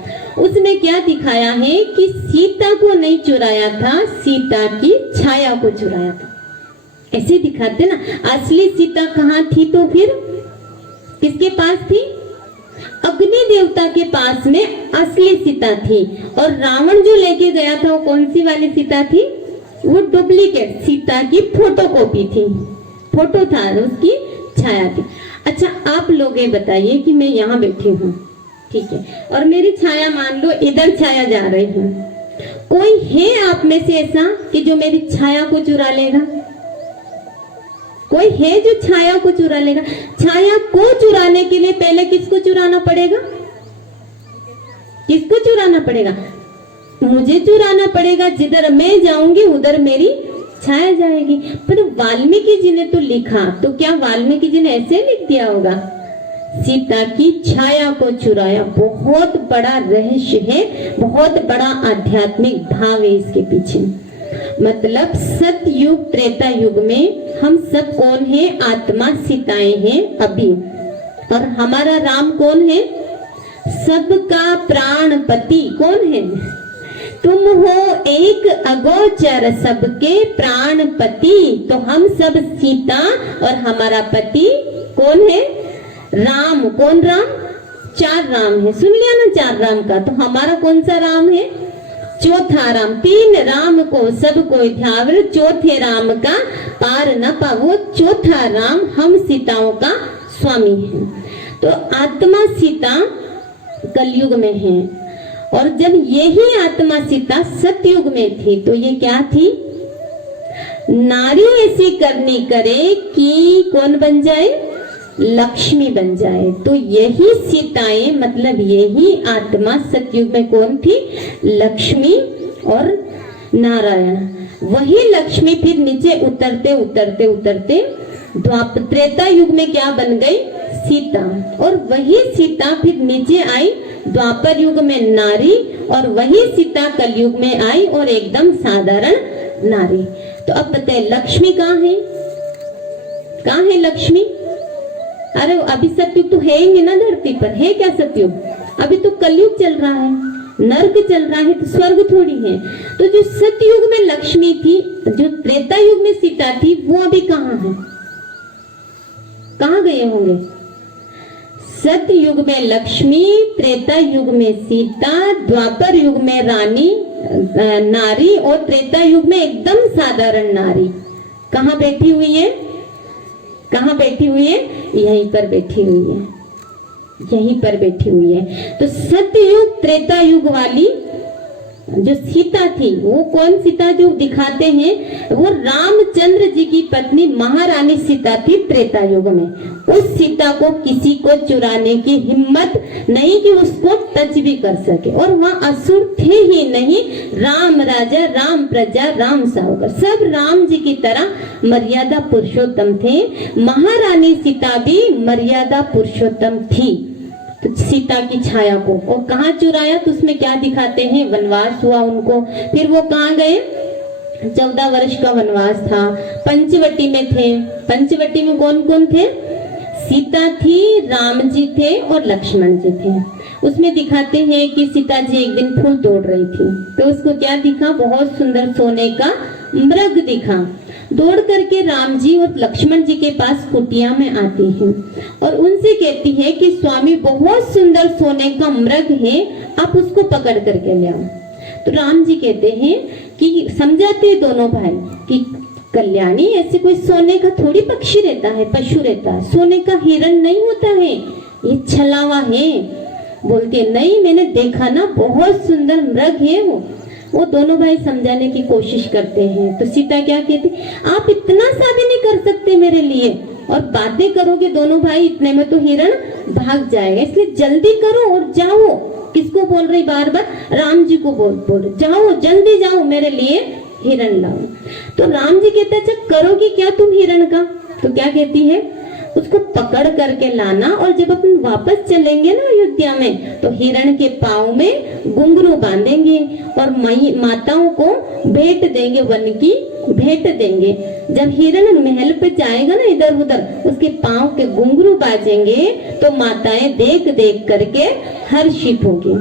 उसमें क्या दिखाया है कि सीता को नहीं चुराया था, सीता की छाया को चुराया था। ऐसे दिखाते ना। असली सीता कहाँ थी? तो फिर किसके पास थी? अग्नि देवता के पास में असली सीता थी। और रावण जो लेके गया था वो कौन सी वाली सीता थी? वो डुप्लीकेट सीता की फोटोकॉपी थी, फोटो था, उसकी छाया थी। अच्छा आप लोग ये बताइए कि मैं यहाँ बैठी हूँ, ठीक है, और मेरी छाया मान लो इधर छाया जा रही है, कोई है आप में से ऐसा कि जो मेरी छाया को चुरा लेगा? कोई है जो छाया को चुरा लेगा? छाया को चुराने के लिए पहले किसको चुराना पड़ेगा? किसको चुराना पड़ेगा? मुझे चुराना पड़ेगा। जिधर मैं जाऊंगी उधर मेरी छाया जाएगी। पर वाल्मीकि जी ने तो लिखा, तो क्या वाल्मीकि जी ने ऐसे लिख दिया होगा? सीता की छाया को चुराया। बहुत बड़ा रहस्य है, बहुत बड़ा आध्यात्मिक भाव है इसके पीछे। मतलब सतयुग त्रेता युग में हम सब कौन है? आत्मा सीताएं हैं अभी। और हमारा राम कौन है? सबका प्राणपति कौन है? तुम हो एक अगोचर सबके प्राणपति। तो हम सब सीता और हमारा पति कौन है? राम। कौन राम? 4 राम है, सुन लिया ना 4 राम का। तो हमारा कौन सा राम है? चौथा राम। 3 राम को सब कोई ध्यावर, चौथे राम का पार न पावो। चौथा राम हम सीताओं का स्वामी है। तो आत्मा सीता कलयुग में है, और जब यही आत्मा सीता सतयुग में थी तो ये क्या थी? नारी ऐसी करनी करे कि कौन बन जाए? लक्ष्मी बन जाए। तो यही सीताएं, मतलब यही आत्मा सतयुग में कौन थी? लक्ष्मी। और नारायण। वही लक्ष्मी फिर नीचे उतरते उतरते उतरते त्रेता युग में क्या बन गई? सीता। और वही सीता फिर नीचे आई द्वापर युग में नारी, और वही सीता कलयुग में आई और एकदम साधारण नारी। तो अब बताए लक्ष्मी कहाँ है? कहाँ है लक्ष्मी? अरे अभी सतयुग तो है ही नहीं ना धरती पर, है क्या सतयुग? अभी तो कलयुग चल रहा है, नर्क चल रहा है, तो स्वर्ग थोड़ी है। तो जो सतयुग में लक्ष्मी थी, जो त्रेता युग में सीता थी, वो अभी कहाँ है? कहाँ गए होंगे? सतयुग में लक्ष्मी, त्रेता युग में सीता, द्वापर युग में रानी नारी, और त्रेता युग में एकदम साधारण नारी। कहाँ बैठी हुई है? कहाँ बैठी हुई है? यहीं पर बैठी हुई है, यहीं पर बैठी हुई है। तो सतयुग त्रेता युग वाली जो सीता थी, वो कौन सीता जो दिखाते हैं? वो रामचंद्र जी की पत्नी महारानी सीता थी त्रेता युग में। उस सीता को किसी को चुराने की हिम्मत नहीं कि उसको टच भी कर सके। और वहाँ असुर थे ही नहीं, राम राजा, राम प्रजा, राम सावकर, सब राम जी की तरह मर्यादा पुरुषोत्तम थे। महारानी सीता भी मर्यादा पुरुषोत्तम थी। तो सीता की छाया को और कहाँ चुराया? तो उसमें क्या दिखाते हैं? वनवास हुआ उनको। फिर वो कहाँ गए? 14 वर्ष का वनवास था। पंचवटी में थे। पंचवटी में कौन कौन थे? सीता थी, राम जी थे और लक्ष्मण जी थे। उसमें दिखाते हैं कि सीता जी एक दिन फूल तोड़ रही थी, तो उसको क्या दिखा? बहुत सुंदर सोने का मृग दिखा। दौड़ करके राम जी और लक्ष्मण जी के पास कुटिया में आती है और उनसे कहती है कि स्वामी बहुत सुंदर सोने का मृग है, आप उसको पकड़ करके ले आओ। तो राम जी कहते हैं कि समझाते दोनों भाई कि कल्याणी, ऐसे कोई सोने का थोड़ी पक्षी रहता है, पशु रहता है, सोने का हिरण नहीं होता है, ये छलावा है। बोलते नहीं, मैंने देखा ना, बहुत सुंदर मृग है वो दोनों भाई समझाने की कोशिश करते हैं। तो सीता क्या कहती? आप इतना सा भी नहीं कर सकते मेरे लिए, और बातें करोगे दोनों भाई इतने में तो हिरण भाग जाएगा, इसलिए जल्दी करो और जाओ। किसको बोल रही? बार बार राम जी को बोल जाओ, जल्दी जाओ, मेरे लिए हिरण लाओ। तो राम जी कहते अच्छा करोगी क्या तुम हिरण का? तो क्या कहती है? उसको पकड़ करके लाना, और जब अपन वापस चलेंगे ना अयोध्या में, तो हिरण के पाँव में घुंघरू बांधेंगे और माताओं को भेंट देंगे, वन की भेंट देंगे। जब हिरण महल पे जाएगा ना इधर उधर, उसके पाँव के घुंघरू बाजेंगे तो माताएं देख देख करके हर्षित होगी।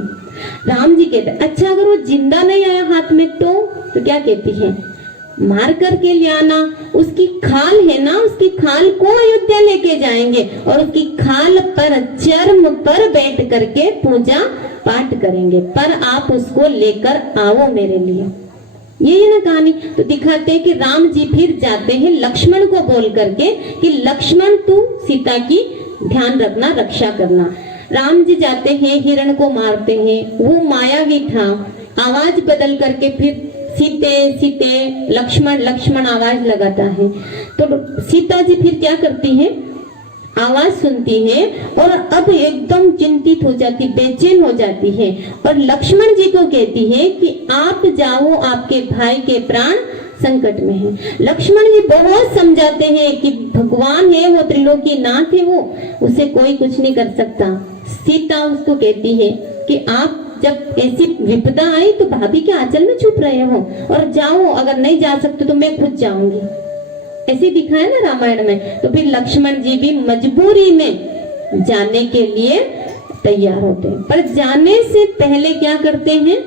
राम जी कहते अच्छा अगर वो जिंदा नहीं आया हाथ में तो क्या कहती है? मार करके ले आना। उसकी खाल है ना, उसकी खाल को अयोध्या लेके जाएंगे और उसकी खाल पर, चर्म पर बैठ करके पूजा पाठ करेंगे, पर आप उसको लेकर आओ मेरे लिए। ये है ना कहानी। तो दिखाते हैं कि राम जी फिर जाते हैं लक्ष्मण को बोल करके कि लक्ष्मण तू सीता की ध्यान रखना, रक्षा करना। राम जी जाते हैं, हिरण को मारते हैं, वो मायावी था, आवाज बदल करके फिर सीते सीते लक्ष्मण लक्ष्मण आवाज लगाता है। तो सीता जी फिर क्या करती है? आवाज सुनती है और अब एकदम चिंतित हो जाती, बेचैन हो जाती है, और लक्ष्मण जी को कहती है कि आप जाओ, आपके भाई के प्राण संकट में है। लक्ष्मण जी बहुत समझाते हैं कि भगवान है वो, त्रिलोकी नाथ है वो, उसे कोई कुछ नहीं कर सकता। सीता उसको कहती है कि आप जब ऐसी विपदा आई तो भाभी के आंचल में छुप रहे हो, और जाओ, अगर नहीं जा सकते तो मैं खुद जाऊंगी। ऐसे दिखाया ना रामायण में। तो फिर लक्ष्मण जी भी मजबूरी में जाने के लिए तैयार होते हैं, पर जाने से पहले क्या करते हैं?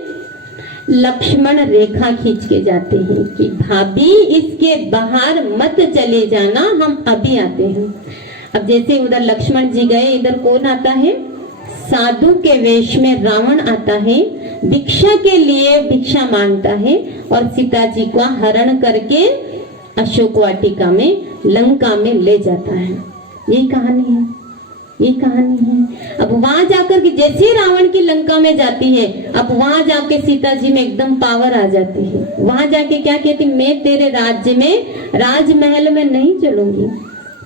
लक्ष्मण रेखा खींच के जाते हैं कि भाभी इसके बाहर मत चले जाना, हम अभी आते हैं। अब जैसे उधर लक्ष्मण जी गए, इधर कौन आता है? साधु के वेश में रावण आता है, भिक्षा के लिए भिक्षा मांगता है और सीता जी को हरण करके अशोक वाटिका में, लंका में ले जाता है। यही कहानी है, ये कहानी है। अब वहां जाकर के जैसे रावण की लंका में जाती है, अब वहां जाके सीता जी में एकदम पावर आ जाती है। वहां जाके क्या कहती? मैं तेरे राज्य में, राजमहल में नहीं चलूंगी।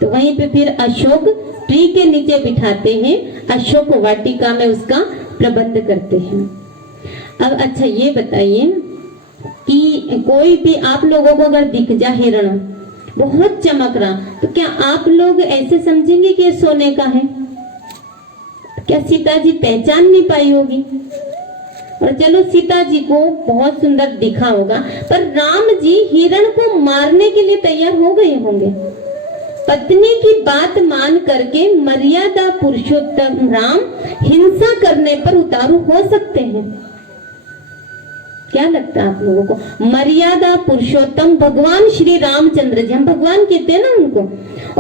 तो वहीं पे फिर अशोक ट्री के नीचे बिठाते हैं, अशोक वाटिका में उसका प्रबंध करते हैं। अब अच्छा ये बताइए कि कि कोई भी आप लोगों को अगर दिख जाए हिरण बहुत चमक रहा, तो क्या आप लोग ऐसे समझेंगे कि ये सोने का है? क्या सीता जी पहचान नहीं पाई होगी? और चलो सीता जी को बहुत सुंदर दिखा होगा, पर राम जी हिरण को मारने के लिए तैयार हो गए होंगे। पत्नी की बात मान करके मर्यादा पुरुषोत्तम राम हिंसा करने पर उतारू हो सकते हैं? क्या लगता है आप लोगों को? मर्यादा पुरुषोत्तम भगवान श्री रामचंद्र जी, हम भगवान कहते हैं ना उनको,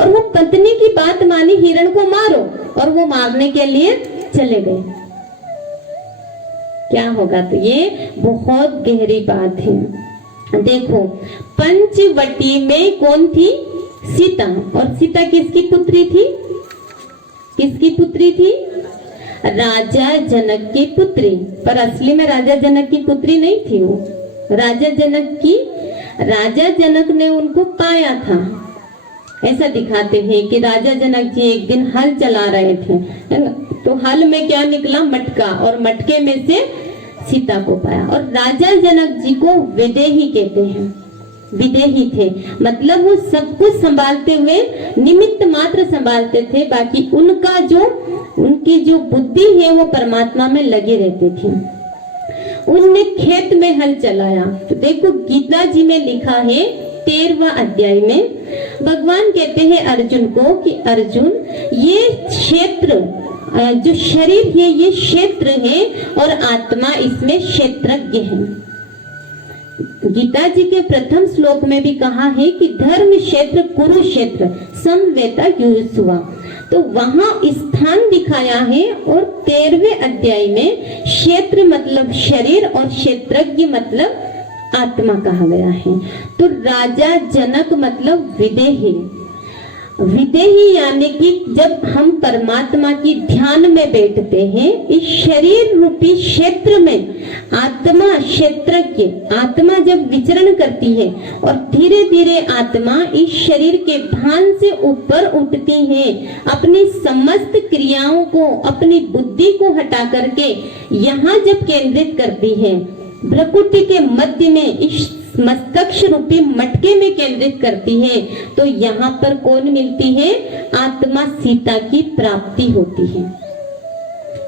और वो पत्नी की बात मानी हिरण को मारो, और वो मारने के लिए चले गए। क्या होगा? तो ये बहुत गहरी बात है। देखो, पंचवटी में कौन थी? सीता। और सीता किसकी पुत्री थी? किसकी पुत्री थी? राजा जनक की पुत्री। पर असली में राजा जनक की पुत्री नहीं थी वो। राजा जनक ने उनको पाया था। ऐसा दिखाते हैं कि राजा जनक जी एक दिन हल चला रहे थे, है ना? तो हल में क्या निकला? मटका, और मटके में से सीता को पाया। और राजा जनक जी को विदेही कहते हैं। विदेही थे मतलब वो सब कुछ संभालते हुए निमित्त मात्र संभालते थे, बाकी उनकी जो बुद्धि है वो परमात्मा में लगी रहती थी। उनने खेत में हल चलाया। तो देखो गीता जी में लिखा है 13वां अध्याय में, भगवान कहते हैं अर्जुन को कि अर्जुन, ये क्षेत्र जो शरीर है ये क्षेत्र है और आत्मा इसमें क्षेत्रज्ञ है। गीता जी के प्रथम श्लोक में भी कहा है कि धर्म क्षेत्र कुरुक्षेत्र समवेता युयुत्सुवा। तो वहां स्थान दिखाया है। और 13वें अध्याय में क्षेत्र मतलब शरीर और क्षेत्रज्ञ मतलब आत्मा कहा गया है। तो राजा जनक मतलब विदेही। विदेही यानी कि जब हम परमात्मा की ध्यान में बैठते हैं, इस शरीर रूपी क्षेत्र में आत्मा क्षेत्रज्ञ, आत्मा जब विचरण करती है और धीरे धीरे आत्मा इस शरीर के भान से ऊपर उठती है, अपनी समस्त क्रियाओं को, अपनी बुद्धि को हटा करके यहाँ जब केंद्रित करती है, भ्रकुटी के मध्य में इस मस्तक रूपी मटके में केंद्रित करती है, तो यहाँ पर कौन मिलती है? आत्मा सीता की प्राप्ति होती है।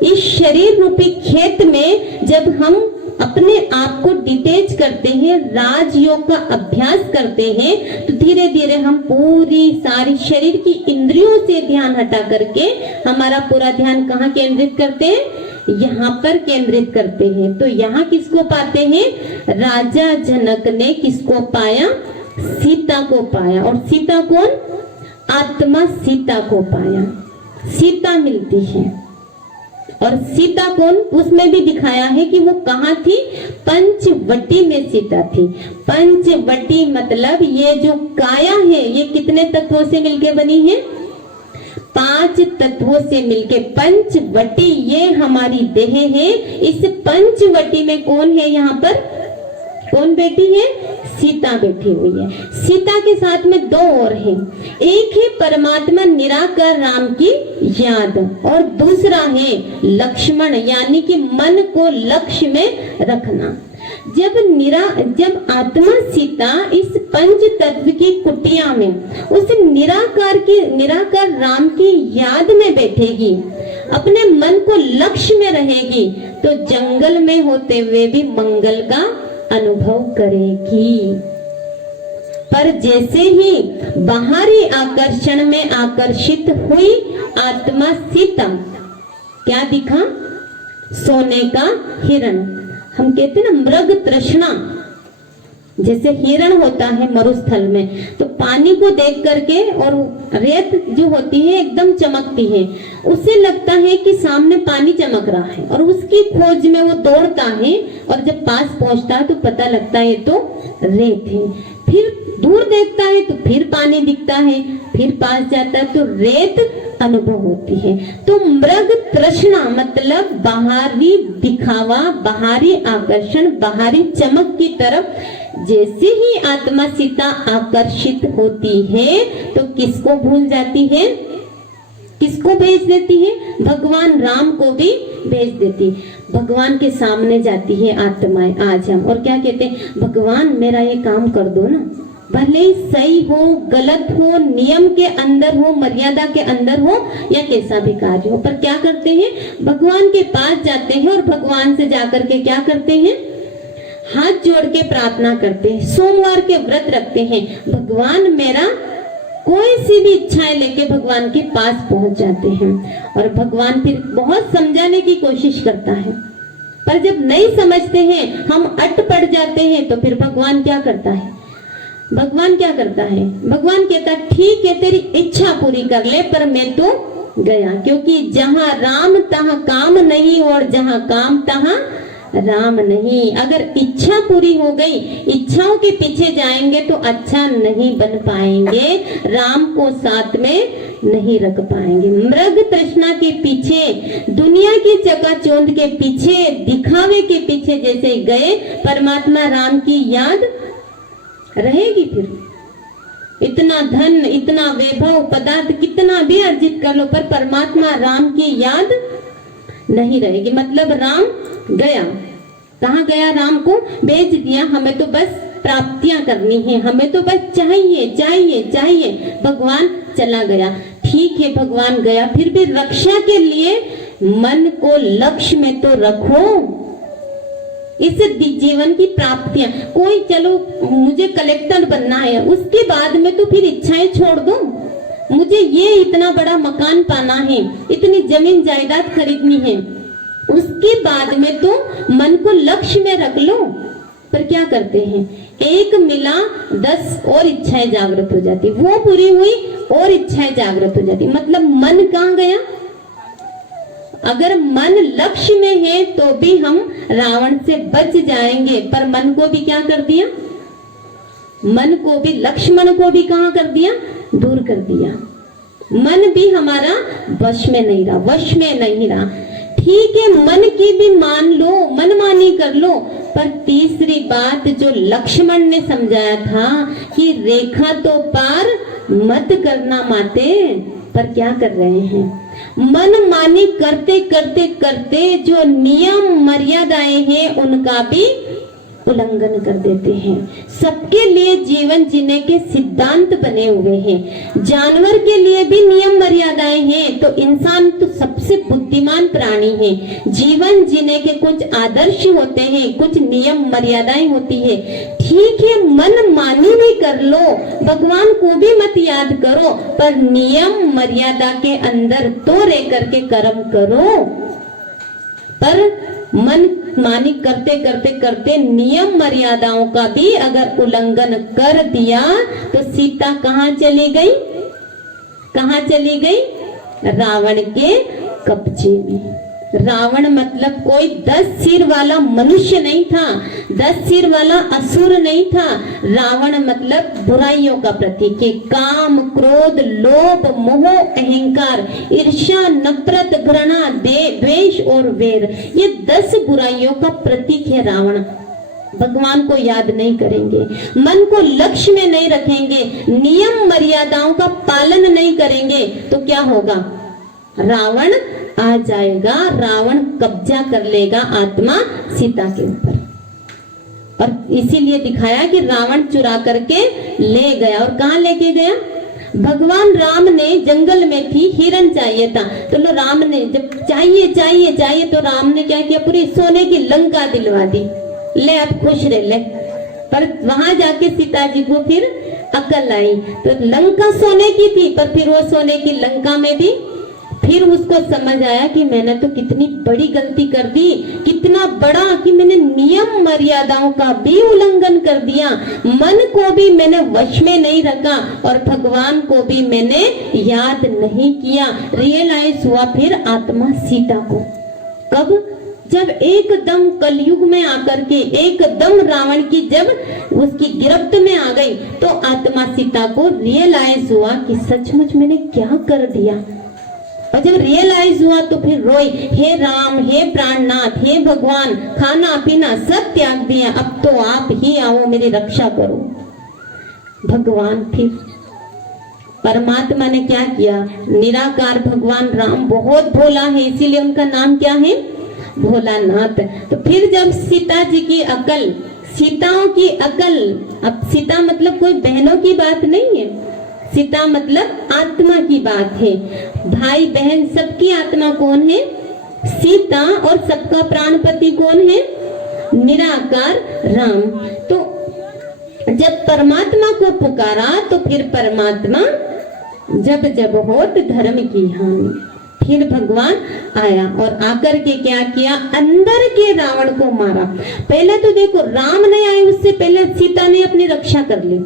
इस शरीर रूपी खेत में जब हम अपने आप को डिटेच करते हैं, राजयोग का अभ्यास करते हैं, तो धीरे धीरे हम पूरी सारी शरीर की इंद्रियों से ध्यान हटा करके हमारा पूरा ध्यान कहाँ केंद्रित करते हैं? यहाँ पर केंद्रित करते हैं। तो यहाँ किसको पाते हैं? राजा जनक ने किसको पाया? सीता को पाया। और सीता कौन? आत्मा सीता को पाया। सीता मिलती है। और सीता कौन? उसमें भी दिखाया है कि वो कहाँ थी? पंचवटी में सीता थी। पंचवटी मतलब ये जो काया है ये कितने तत्वों से मिलके बनी है? 5 तत्वों से मिलके पंचवटी, ये हमारी देह है। इस पंचवटी में कौन है? यहाँ पर कौन बैठी है? सीता बैठी हुई है। सीता के साथ में 2 और हैं। एक है परमात्मा निराकार राम की याद, और दूसरा है लक्ष्मण, यानी कि मन को लक्ष्य में रखना। जब आत्मा सीता इस पंच तत्व की कुटिया में उस निराकार राम की याद में बैठेगी, अपने मन को लक्ष्य में रहेगी, तो जंगल में होते हुए भी मंगल का अनुभव करेगी। पर जैसे ही बाहरी आकर्षण में आकर्षित हुई आत्मा सीता, क्या दिखा? सोने का हिरण। हम कहते हैं ना मृग तृष्णा, जैसे हिरण होता है मरुस्थल में, तो पानी को देख करके, और रेत जो होती है एकदम चमकती है, उसे लगता है कि सामने पानी चमक रहा है, और उसकी खोज में वो दौड़ता है, और जब पास पहुंचता है तो पता लगता है तो रेत है। फिर दूर देखता है तो फिर पानी दिखता है, फिर पास जाता है तो रेत अनुभव होती है। तो मृग तृष्णा मतलब बाहरी दिखावा, बाहरी आकर्षण, बाहरी चमक की तरफ जैसे ही आत्मा सीता आकर्षित होती है तो किसको भूल जाती है? किसको भेज देती है? भगवान राम को भी भेज देती। भगवान के सामने जाती है आत्माएं आज हम, और क्या कहते हैं? भगवान मेरा ये काम कर दो ना, भले ही सही हो गलत हो, नियम के अंदर हो मर्यादा के अंदर हो या कैसा भी कार्य हो, पर क्या करते हैं? भगवान के पास जाते हैं और भगवान से जाकर के क्या करते हैं? हाथ जोड़ के प्रार्थना करते हैं, सोमवार के व्रत रखते हैं, भगवान मेरा कोई सी भी इच्छाएं लेके भगवान के पास पहुंच जाते हैं। और भगवान फिर बहुत समझाने की कोशिश करता है, पर जब नहीं समझते हैं, हम अट पड़ जाते हैं, तो फिर भगवान क्या करता है? भगवान क्या करता है? भगवान कहता ठीक है तेरी इच्छा पूरी कर ले, पर मैं तो गया, क्योंकि जहां राम तहां काम नहीं, और जहां काम तहां राम नहीं। अगर इच्छा पूरी हो गई, इच्छाओं के पीछे जाएंगे तो अच्छा नहीं बन पाएंगे, राम को साथ में नहीं रख पाएंगे। मृग तृष्णा के पीछे, दुनिया की चकाचौंध के पीछे, दिखावे के पीछे जैसे गए, परमात्मा राम की याद रहेगी? फिर इतना धन, इतना वैभव, पदार्थ कितना भी अर्जित कर लो, पर परमात्मा राम की याद नहीं रहेगी। मतलब राम गया, कहाँ गया? राम को भेज दिया, हमें तो बस प्राप्तियां करनी है, हमें तो बस चाहिए चाहिए चाहिए। भगवान चला गया, ठीक है भगवान गया, फिर भी रक्षा के लिए मन को लक्ष्य में तो रखो। इस जीवन की प्राप्तियां, कोई चलो मुझे कलेक्टर बनना है, उसके बाद में तो फिर इच्छाएं छोड़ दो, मुझे ये इतना बड़ा मकान पाना है, इतनी जमीन जायदाद खरीदनी है, उसके बाद में तो मन को लक्ष्य में रख लो। पर क्या करते हैं? एक मिला 10 और इच्छाएं जागृत हो जाती, वो पूरी हुई और इच्छाएं जागृत हो जाती। मतलब मन कहाँ गया? अगर मन लक्ष्य में है तो भी हम रावण से बच जाएंगे, पर मन को भी क्या कर दिया? मन को भी, लक्ष्मण को भी कहाँ कर दिया? दूर कर दिया। मन भी हमारा वश में नहीं रहा, वश में नहीं रहा। ठीक है, मन की भी मान लो, मनमानी कर लो, पर तीसरी बात जो लक्ष्मण ने समझाया था कि रेखा तो पार मत करना माते, पर क्या कर रहे हैं? मनमानी करते करते करते जो नियम मर्यादाएं हैं उनका भी उल्लंघन कर देते हैं। सबके लिए जीवन जीने के सिद्धांत बने हुए हैं, जानवर के लिए भी नियम मर्यादाएं हैं, तो इंसान तो सबसे बुद्धिमान प्राणी है। जीवन जीने के कुछ आदर्श होते हैं, कुछ नियम मर्यादाएं होती है। ठीक है, मन मानी भी कर लो, भगवान को भी मत याद करो, पर नियम मर्यादा के अंदर तो रह करके कर्म करो। पर मन मानी करते करते करते नियम मर्यादाओं का भी अगर उल्लंघन कर दिया तो सीता कहाँ चली गई? कहाँ चली गई? रावण के कब्जे में। रावण मतलब कोई 10 सिर वाला मनुष्य नहीं था, 10 सिर वाला असुर नहीं था। रावण मतलब बुराइयों का प्रतीक है। काम, क्रोध, लोभ, मोह, अहंकार, ईर्ष्या, नफरत, घृणा, द्वेष और वैर, ये 10 बुराइयों का प्रतीक है रावण। भगवान को याद नहीं करेंगे, मन को लक्ष्य में नहीं रखेंगे, नियम मर्यादाओं का पालन नहीं करेंगे, तो क्या होगा? रावण आ जाएगा, रावण कब्जा कर लेगा आत्मा सीता के ऊपर। और इसीलिए दिखाया कि रावण चुरा करके ले गया। और कहाँ लेके गया? भगवान राम ने जंगल में थी, हिरन चाहिए था, तो लो राम ने जब चाहिए चाहिए चाहिए तो राम ने क्या किया? पूरी सोने की लंका दिलवा दी, ले अब खुश रह ले। पर वहां जाके सीता जी को फिर अकल आई, तो लंका सोने की थी, पर फिर वो सोने की लंका में भी फिर उसको समझ आया कि मैंने तो कितनी बड़ी गलती कर दी, कितना बड़ा कि मैंने नियम मर्यादाओं का भी उल्लंघन कर दिया, मन को भी मैंने वश में नहीं रखा और भगवान को भी मैंने याद नहीं किया। रियलाइज हुआ फिर आत्मा सीता को। कब? जब एकदम कलयुग में आकर के एकदम रावण की जब उसकी गिरफ्त में आ गई, तो आत्मा सीता को रियलाइज हुआ कि सचमुच मैंने क्या कर दिया। और जब रियलाइज हुआ तो फिर रोई, हे राम, हे प्राणनाथ, हे भगवान, खाना पीना सब त्याग दिया, अब तो आप ही आओ, मेरी रक्षा करो। भगवान फिर परमात्मा ने क्या किया, निराकार भगवान राम बहुत भोला है, इसीलिए उनका नाम क्या है, भोलानाथ। तो फिर जब सीता जी की अकल, सीताओं की अकल, अब सीता मतलब कोई बहनों की बात नहीं है, सीता मतलब आत्मा की बात है। भाई बहन सबकी आत्मा कौन है, सीता, और सबका प्राणपति कौन है, निराकार राम। तो जब परमात्मा को पुकारा तो फिर परमात्मा जब जब होत धर्म की हानि, फिर भगवान आया और आकर के क्या किया, अंदर के रावण को मारा। पहले तो देखो राम नहीं आए, उससे पहले सीता ने अपनी रक्षा कर ली।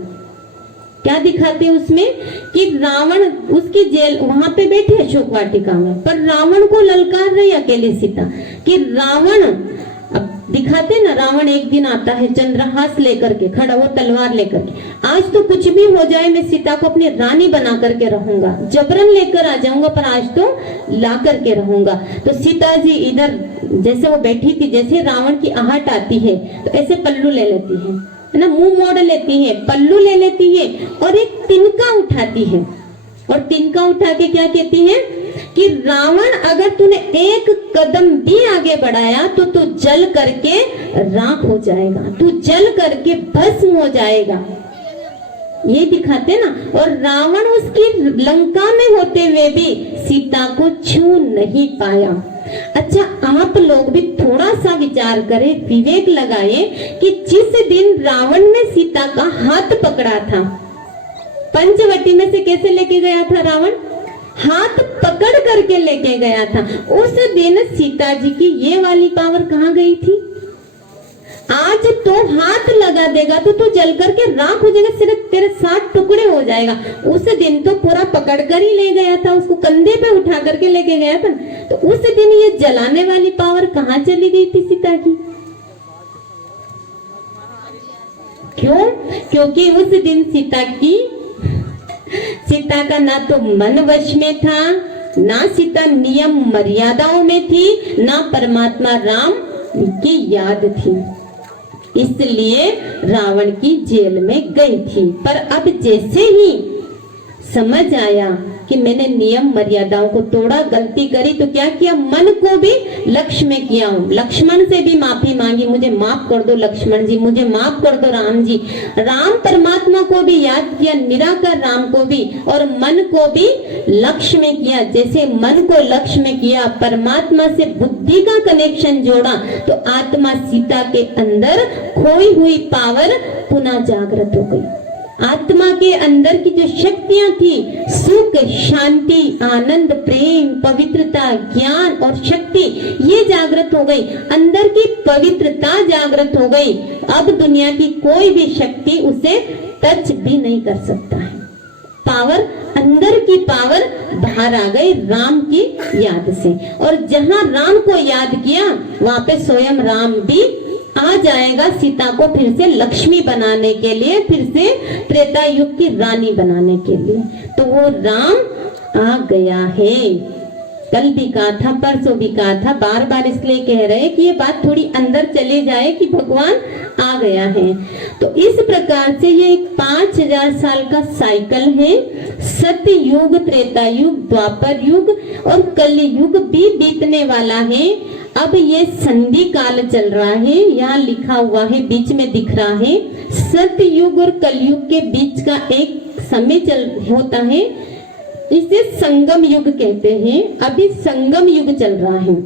क्या दिखाते उसमें कि रावण उसकी जेल वहां पे बैठे अशोक वाटिका में, पर रावण को ललकार रही अकेली सीता कि रावण, अब दिखाते ना रावण एक दिन आता है चंद्रहास लेकर के खड़ा, वो तलवार लेकर के, आज तो कुछ भी हो जाए मैं सीता को अपनी रानी बना करके रहूंगा, जबरन लेकर आ जाऊंगा पर आज तो ला करके रहूंगा। तो सीता जी इधर जैसे वो बैठी थी, जैसे रावण की आहट आती है तो ऐसे पल्लू ले लेती है ना, मुंह मोड़ लेती है, पल्लू ले लेती है और एक तिनका उठाती है, और तिनका उठा के क्या कहती है कि रावण अगर तूने एक कदम भी आगे बढ़ाया तो तू जल करके राख हो जाएगा, तू जल करके भस्म हो जाएगा। ये दिखाते ना, और रावण उसकी लंका में होते हुए भी सीता को छू नहीं पाया। अच्छा आप लोग भी थोड़ा सा विचार करें, विवेक लगाए कि जिस दिन रावण ने सीता का हाथ पकड़ा था, पंचवटी में से कैसे लेके गया था रावण, हाथ पकड़ करके लेके गया था, उस दिन सीता जी की ये वाली पावर कहाँ गई थी। आज तो हाथ लगा देगा तो तू जल करके राख हो जाएगा, सिर्फ तेरे 7 टुकड़े हो जाएगा। उस दिन तो पूरा पकड़ कर ही ले गया था, उसको कंधे पे उठा करके लेके गया था। तो उस दिन ये जलाने वाली पावर कहाँ चली गई थी सीता की, क्यों, क्योंकि उस दिन सीता का ना तो मन वश में था, ना सीता नियम मर्यादाओं में थी, ना परमात्मा राम की याद थी, इसलिए रावण की जेल में गई थी। पर अब जैसे ही समझ आया कि मैंने नियम मर्यादाओं को तोड़ा, गलती करी, तो क्या किया, मन को भी लक्ष्य में किया हूं, लक्ष्मण से भी माफी मांगी, मुझे माफ कर दो लक्ष्मण जी, मुझे माफ कर दो राम जी। राम परमात्मा को भी याद किया, निराकार राम को भी, और मन को भी लक्ष्य में किया। जैसे मन को लक्ष्य में किया, परमात्मा से बुद्धि का कनेक्शन जोड़ा, तो आत्मा सीता के अंदर खोई हुई पावर पुनः जागृत हो गई। आत्मा के अंदर की जो शक्तियां थी, सुख, शांति, आनंद, प्रेम, पवित्रता, ज्ञान और शक्ति, ये जागृत हो गई, अंदर की पवित्रता जागृत हो गई। अब दुनिया की कोई भी शक्ति उसे टच भी नहीं कर सकता है। पावर, अंदर की पावर बाहर आ गई राम की याद से, और जहां राम को याद किया वहां पे स्वयं राम भी आ जाएगा सीता को फिर से लक्ष्मी बनाने के लिए, फिर से त्रेता युग की रानी बनाने के लिए। तो वो राम आ गया है। कल भी कहा था, परसों भी कहा था, बार बार इसलिए कह रहे हैं कि ये बात थोड़ी अंदर चली जाए कि भगवान आ गया है। तो इस प्रकार से ये एक 5000 साल का साइकिल है। सत्य युग, त्रेता युग, द्वापर युग और कल युग भी बीतने वाला है। अब ये संधि काल चल रहा है, यहाँ लिखा हुआ है, बीच में दिख रहा है। सत्य युग और कलयुग के बीच का एक समय होता है, इसे संगम युग कहते हैं। अभी संगम युग चल रहा है,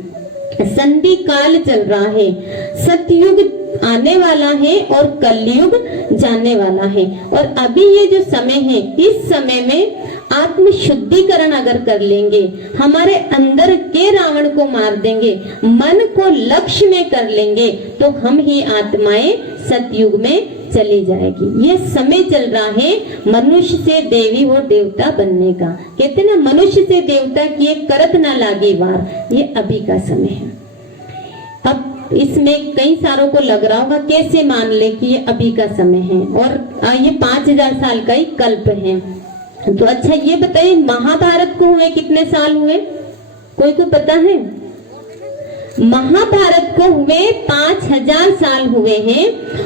संधि काल चल रहा है। सतयुग आने वाला है और कलयुग जाने वाला है। और अभी ये जो समय है, इस समय में आत्म शुद्धिकरण अगर कर लेंगे, हमारे अंदर के रावण को मार देंगे, मन को लक्ष्य में कर लेंगे, तो हम ही आत्माएं सतयुग में चली जाएगी। ये समय चल रहा है मनुष्य से देवी और देवता बनने का। कहते ना, मनुष्य से देवता की एक करत ना लागे वार, ये अभी का समय है। अब इसमें कई सारों को लग रहा होगा कैसे मान ले कि ये अभी का समय है और ये 5000 साल का ही कल्प है। तो अच्छा ये बताइए, महाभारत को हुए कितने साल हुए, कोई को पता है? महाभारत को हुए 5000 साल हुए हैं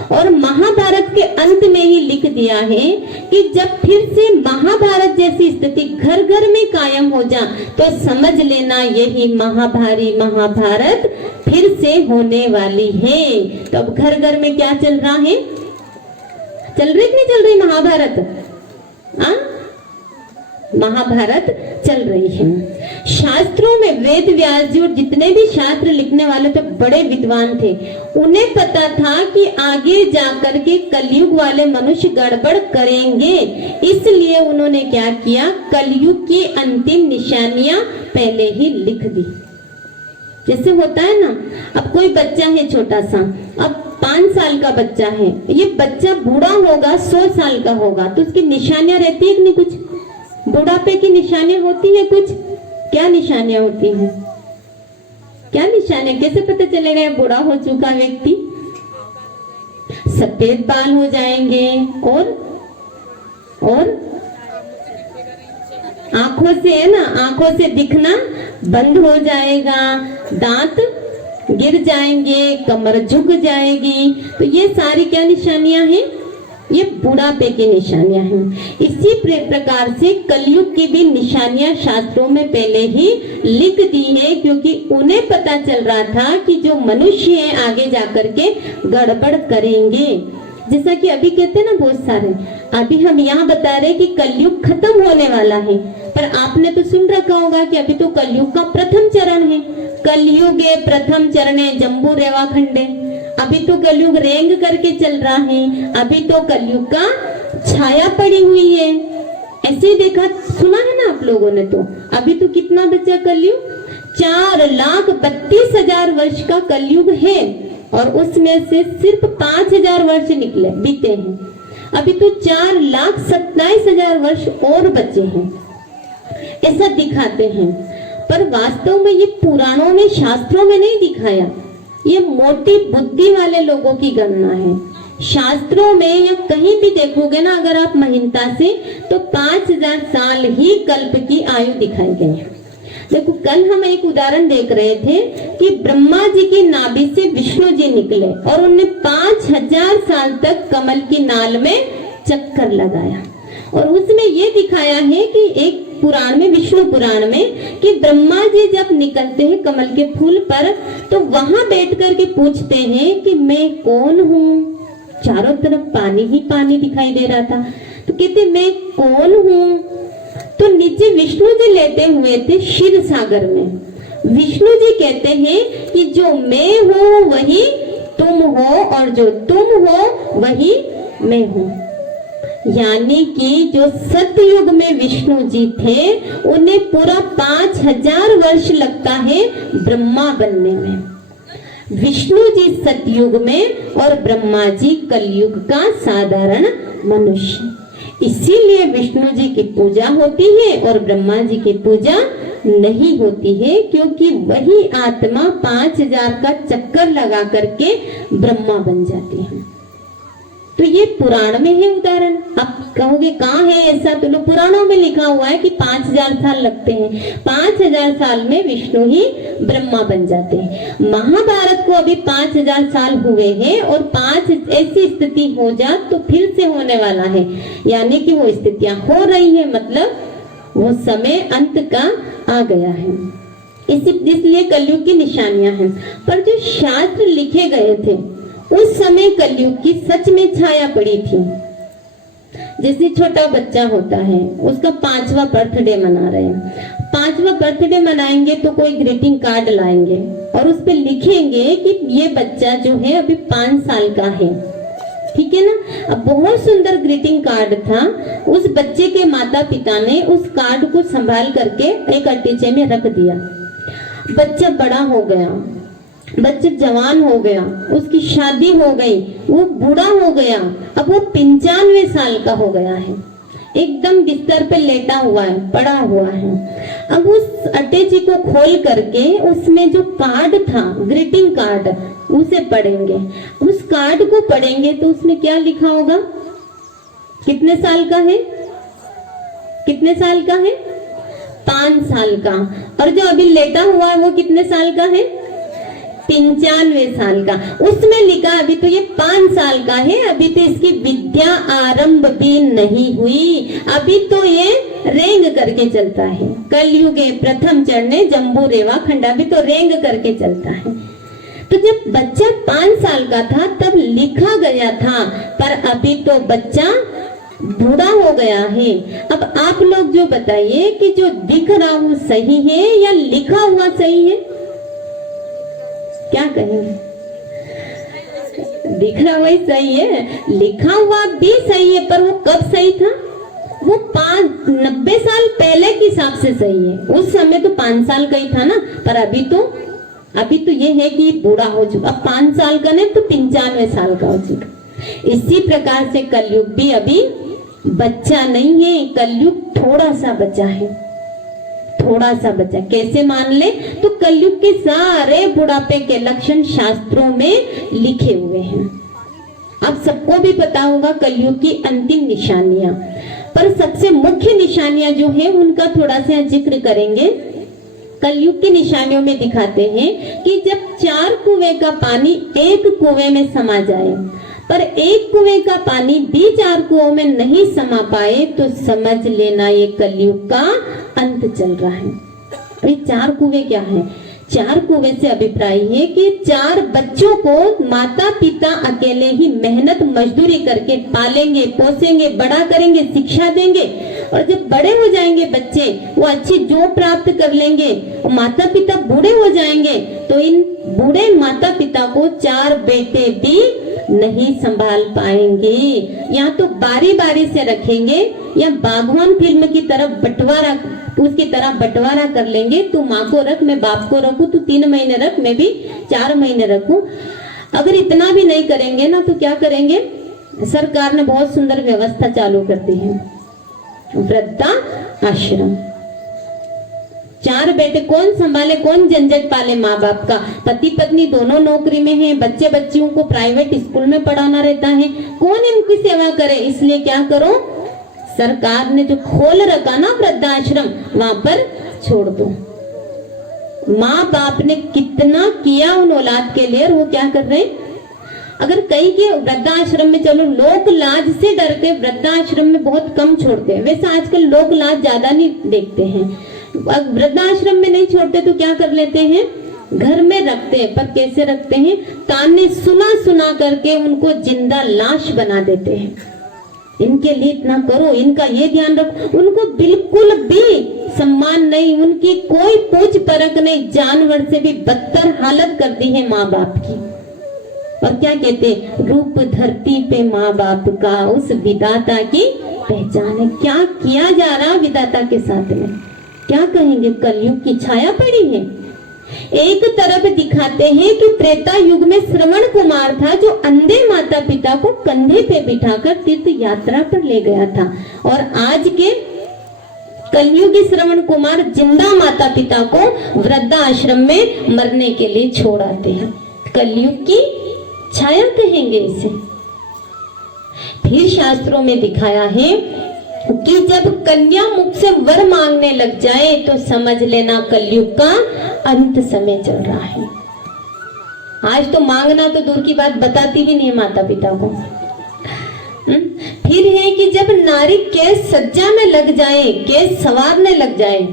और महाभारत के अंत में ही लिख दिया है कि जब फिर से महाभारत जैसी स्थिति घर घर में कायम हो जा तो समझ लेना यही महाभारी महाभारत फिर से होने वाली है। तो अब घर घर में क्या चल रहा है? चल रही कि नहीं चल रही महाभारत? महाभारत चल रही है। शास्त्रों में वेद व्यास जी और जितने भी शास्त्र लिखने वाले थे बड़े विद्वान थे। उन्हें पता था कि आगे जाकर के कलयुग वाले मनुष्य गड़बड़ करेंगे, इसलिए उन्होंने क्या किया, कलयुग की अंतिम निशानियां पहले ही लिख दी। जैसे होता है ना, अब कोई बच्चा है छोटा सा, अब 5 साल का बच्चा है, ये बच्चा बूढ़ा होगा 100 साल का होगा तो उसकी निशानियां रहती है कि नहीं? कुछ बुढ़ापे की निशानियां होती है कुछ। क्या निशानियां होती हैं? क्या निशानियां? कैसे पता चलेगा बूढ़ा हो चुका व्यक्ति? सफेद बाल हो जाएंगे और आंखों से, है ना, आंखों से दिखना बंद हो जाएगा, दांत गिर जाएंगे, कमर झुक जाएगी। तो ये सारी क्या निशानियां हैं? ये बुढ़ापे की निशानियां हैं। इसी प्रकार से कलयुग की भी निशानियां शास्त्रों में पहले ही लिख दी है, क्योंकि उन्हें पता चल रहा था कि जो मनुष्य है आगे जाकर के गड़बड़ करेंगे। जैसा कि अभी कहते हैं ना बहुत सारे, अभी हम यहाँ बता रहे कि कलयुग खत्म होने वाला है, पर आपने तो सुन रखा होगा कि अभी तो कलयुग का प्रथम चरण है। कलयुगे प्रथम चरणे जम्बू रेवा खंडे। अभी तो कलयुग रेंग करके चल रहा है, अभी तो कलयुग का छाया पड़ी हुई है। ऐसे देखा सुना है ना आप लोगों ने? तो अभी तो कितना बचा कलयुग? 4,32,000 वर्ष का कलयुग है और उसमें से सिर्फ 5,000 वर्ष निकले बीते हैं। अभी तो 4,27,000 वर्ष और बचे हैं, ऐसा दिखाते हैं। पर वास्तव में ये पुराणों में, शास्त्रों में नहीं दिखाया। ये मोटी बुद्धि वाले लोगों की गणना है। शास्त्रों में या कहीं भी देखोगे ना अगर आप महिनता से, तो 5,000 साल ही कल्प की आयु दिखाई गई है। देखो कल हम एक उदाहरण देख रहे थे कि ब्रह्मा जी की नाभि से विष्णु जी निकले और उन्होंने 5,000 साल तक कमल की नाल में चक्कर लगाया। और उसमें ये दिखाया है कि एक पुराण में, विष्णु पुराण में, कि ब्रह्मा जी जब निकलते हैं कमल के फूल पर तो वहां बैठ कर के पूछते हैं कि मैं कौन हूँ। चारों तरफ पानी ही पानी दिखाई दे रहा था, तो कहते मैं कौन हूँ। तो नीचे विष्णु जी लेटे हुए थे क्षीर सागर में। विष्णु जी कहते हैं कि जो मैं हूँ वही तुम हो और जो तुम हो वही मैं हूँ। यानी कि जो सतयुग में विष्णु जी थे उन्हें पूरा 5,000 वर्ष लगता है ब्रह्मा बनने में। विष्णु जी सतयुग में और ब्रह्मा जी कलयुग का साधारण मनुष्य। इसीलिए विष्णु जी की पूजा होती है और ब्रह्मा जी की पूजा नहीं होती है, क्योंकि वही आत्मा 5,000 का चक्कर लगा करके ब्रह्मा बन जाती है। तो ये पुराण में है उदाहरण। आप कहोगे कहाँ है ऐसा? तो लो पुराणों में लिखा हुआ है कि 5,000 साल लगते हैं। 5,000 साल में विष्णु ही ब्रह्मा बन जाते हैं। महाभारत को अभी 5,000 साल हुए हैं और 5 ऐसी स्थिति हो जा तो फिर से होने वाला है, यानी कि वो स्थितियां हो रही है, मतलब वो समय अंत का आ गया है। इसलिए कलयुग की निशानियां हैं। पर जो शास्त्र लिखे गए थे उस समय कलयुग की सच में छाया पड़ी थी। जैसे छोटा बच्चा होता है, उसका 5वां बर्थडे मना रहे हैं। 5वां बर्थडे मनाएंगे तो कोई ग्रीटिंग कार्ड लाएंगे और उस पे लिखेंगे कि ये बच्चा जो है अभी 5 साल का है, ठीक है ना। अब बहुत सुंदर ग्रीटिंग कार्ड था। उस बच्चे के माता पिता ने उस कार्ड को संभाल करके एक अटीचे में रख दिया। बच्चा बड़ा हो गया, बच्चा जवान हो गया, उसकी शादी हो गई, वो बूढ़ा हो गया, अब वो 95 साल का हो गया है, एकदम बिस्तर पे लेटा हुआ है, पड़ा हुआ है। अब उस अटैची को खोल करके उसमें जो कार्ड था, ग्रीटिंग कार्ड, उसे पढ़ेंगे। उस कार्ड को पढ़ेंगे तो उसमें क्या लिखा होगा? कितने साल का है? कितने साल का है? 5 साल का। और जो अभी लेटा हुआ है वो कितने साल का है? 95 साल का। उसमें लिखा अभी तो ये 5 साल का है, अभी तो इसकी विद्या आरंभ भी नहीं हुई, अभी तो ये रेंग करके चलता है। कलयुगे प्रथम चरणे जम्बू रेवा खंडा, अभी तो रेंग करके चलता है। तो जब बच्चा 5 साल का था तब लिखा गया था, पर अभी तो बच्चा बूढ़ा हो गया है। अब आप लोग जो बताइए कि जो दिख रहा हूं सही है या लिखा हुआ सही है? क्या कहेंगे? दिख रहा हुआ ही सही है, लिखा हुआ भी सही है, पर वो कब सही था? वो 90 साल पहले के हिसाब से सही है, उस समय तो 5 साल का ही था ना। पर अभी तो ये है कि बूढ़ा हो चुका, अब 5 साल का नहीं तो 95 साल का हो चुका। इसी प्रकार से कलयुग भी अभी बच्चा नहीं है, कलयुग थोड़ा सा बच्चा है, थोड़ा सा बच्चा। कैसे मान ले? तो कलयुग के सारे बुढ़ापे के लक्षण शास्त्रों में लिखे हुए हैं। अब सबको भी पता होगा कलयुग की अंतिम निशानियां, पर सबसे मुख्य निशानियां जो है उनका थोड़ा सा जिक्र करेंगे। कलयुग की निशानियों में दिखाते हैं कि जब 4 कुएं का पानी एक कुएं में समा जाए, पर एक कुएं का पानी भी 4 कुओं में नहीं समा पाए, तो समझ लेना ये कलयुग का अंत चल रहा है। अभी 4 कुएं क्या है? 4 कुएं से अभिप्राय है कि 4 बच्चों को माता पिता अकेले ही मेहनत मजदूरी करके पालेंगे, पोसेंगे, बड़ा करेंगे, शिक्षा देंगे, और जब बड़े हो जाएंगे बच्चे, वो अच्छी जॉब प्राप्त कर लेंगे, माता पिता बूढ़े हो जाएंगे, तो इन बूढ़े माता पिता को 4 बेटे भी नहीं संभाल पाएंगे। या तो बारी बारी से रखेंगे या बागवान फिल्म की तरफ बंटवारा कर लेंगे। तू माँ को रख, मैं बाप को रखूं, तू 3 महीने रख, मैं भी 4 महीने रखूं। अगर इतना भी नहीं करेंगे ना तो क्या करेंगे? सरकार ने बहुत सुंदर व्यवस्था चालू कर दी है, वृद्धा आश्रम। 4 बेटे कौन संभाले, कौन झंझट पाले? माँ बाप का। पति पत्नी दोनों नौकरी में हैं, बच्चे बच्चियों को प्राइवेट स्कूल में पढ़ाना रहता है, कौन इनकी सेवा करे? इसलिए क्या करो, सरकार ने जो खोल रखा ना वृद्धाश्रम, वहां पर छोड़ दो। माँ बाप ने कितना किया उन औलाद के लिए, और वो क्या कर रहे हैं? अगर कहीं के वृद्धाश्रम में, चलो लोक लाज से डर के वृद्धाश्रम में बहुत कम छोड़ते हैं, वैसे आजकल लोक लाज ज्यादा नहीं देखते हैं। वृद्धाश्रम में नहीं छोड़ते तो क्या कर लेते हैं? घर में रखते हैं। पर कैसे रखते हैं? ताने सुना सुना करके उनको जिंदा लाश बना देते हैं। इनके लिए इतना करो, इनका ये ध्यान रखो, उनको बिल्कुल भी सम्मान नहीं, उनकी कोई पूछ परख नहीं, जानवर से भी बदतर हालत कर दी है माँ बाप की। और क्या कहते? रूप धरती पे माँ बाप का उस विधाता की पहचान है। क्या किया जा रहा विधाता के साथ में? क्या कहेंगे? कलयुग की छाया पड़ी है। एक तरफ दिखाते हैं कि त्रेता युग में श्रवण कुमार था जो अंधे माता पिता को कंधे पे बिठाकर तीर्थ यात्रा पर ले गया था, और आज के कलयुगी श्रवण कुमार जिंदा माता पिता को वृद्धाश्रम में मरने के लिए छोड़ आते हैं। कलयुग की छाया कहेंगे इसे। फिर शास्त्रों में दिखाया है कि जब कन्या मुख से वर मांगने लग जाए तो समझ लेना कलयुग का अंत समय चल रहा है। आज तो मांगना तो दूर की बात, बताती भी नहीं माता पिता को। फिर है कि जब नारी केस सज्जा में लग जाए, केस सवारने लग जाए,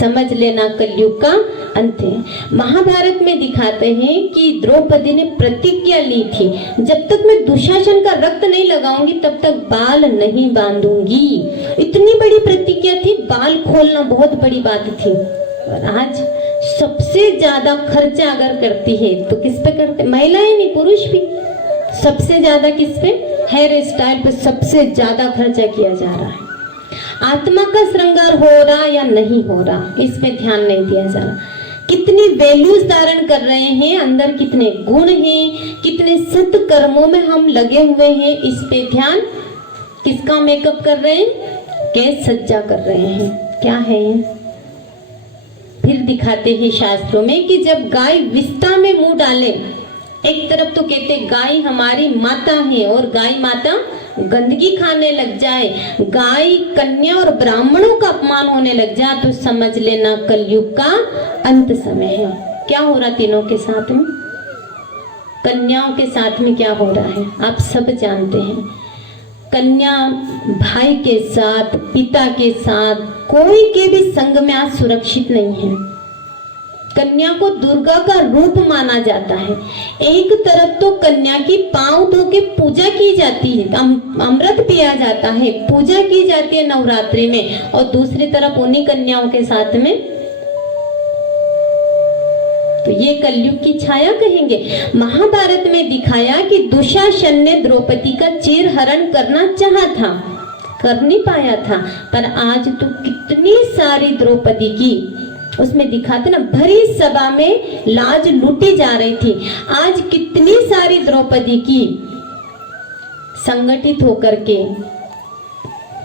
समझ लेना कलयुग का अंत है। महाभारत में दिखाते हैं कि द्रौपदी ने प्रतिज्ञा ली थी, जब तक मैं दुशासन का रक्त नहीं लगाऊंगी तब तक बाल नहीं बांधूंगी। इतनी बड़ी प्रतिज्ञा थी, बाल खोलना बहुत बड़ी बात थी। और आज सबसे ज्यादा खर्चा अगर करती है तो किस पे करते? महिलाएं नहीं, पुरुष भी। सबसे ज्यादा किस पे? हेयर स्टाइल पे सबसे ज्यादा खर्चा किया जा रहा है। आत्मा का श्रृंगार हो रहा या नहीं हो रहा, इस पे ध्यान नहीं दिया जा रहा। कितनी वैल्यूज धारण कर रहे हैं, अंदर कितने गुण हैं, कितने सत्कर्मों में हम लगे हुए हैं, इस पे ध्यान। किसका मेकअप कर रहे हैं? केस सज्जा कर रहे हैं। क्या है ये? फिर दिखाते हैं शास्त्रों में कि जब गाय विस्ता में मुंह डाले, एक तरफ तो कहते गाय हमारी माता है और गाय माता गंदगी खाने लग जाए, गाय कन्या और ब्राह्मणों का अपमान होने लग जाए, तो समझ लेना कलयुग का अंत समय है। क्या हो रहा तीनों के साथ में? कन्याओं के साथ में क्या हो रहा है आप सब जानते हैं। कन्या भाई के साथ, पिता के साथ, कोई के भी संग में आज सुरक्षित नहीं है। कन्या को दुर्गा का रूप माना जाता है। एक तरफ तो कन्या की पांव धो के पूजा की जाती है, अमृत पिया जाता है, पूजा की जाती है नवरात्रि में, और दूसरी तरफ उन्हीं कन्याओं के साथ में, तो ये कलयुग की छाया कहेंगे। महाभारत में दिखाया कि दुशासन ने द्रौपदी का चीर हरण करना चाहा था, कर नहीं पाया था, पर आज तो कितनी सारी द्रौपदी की, उसमें दिखाते ना, भरी सभा में लाज लूटी जा रही थी, आज कितनी सारी द्रौपदी की संगठित होकर के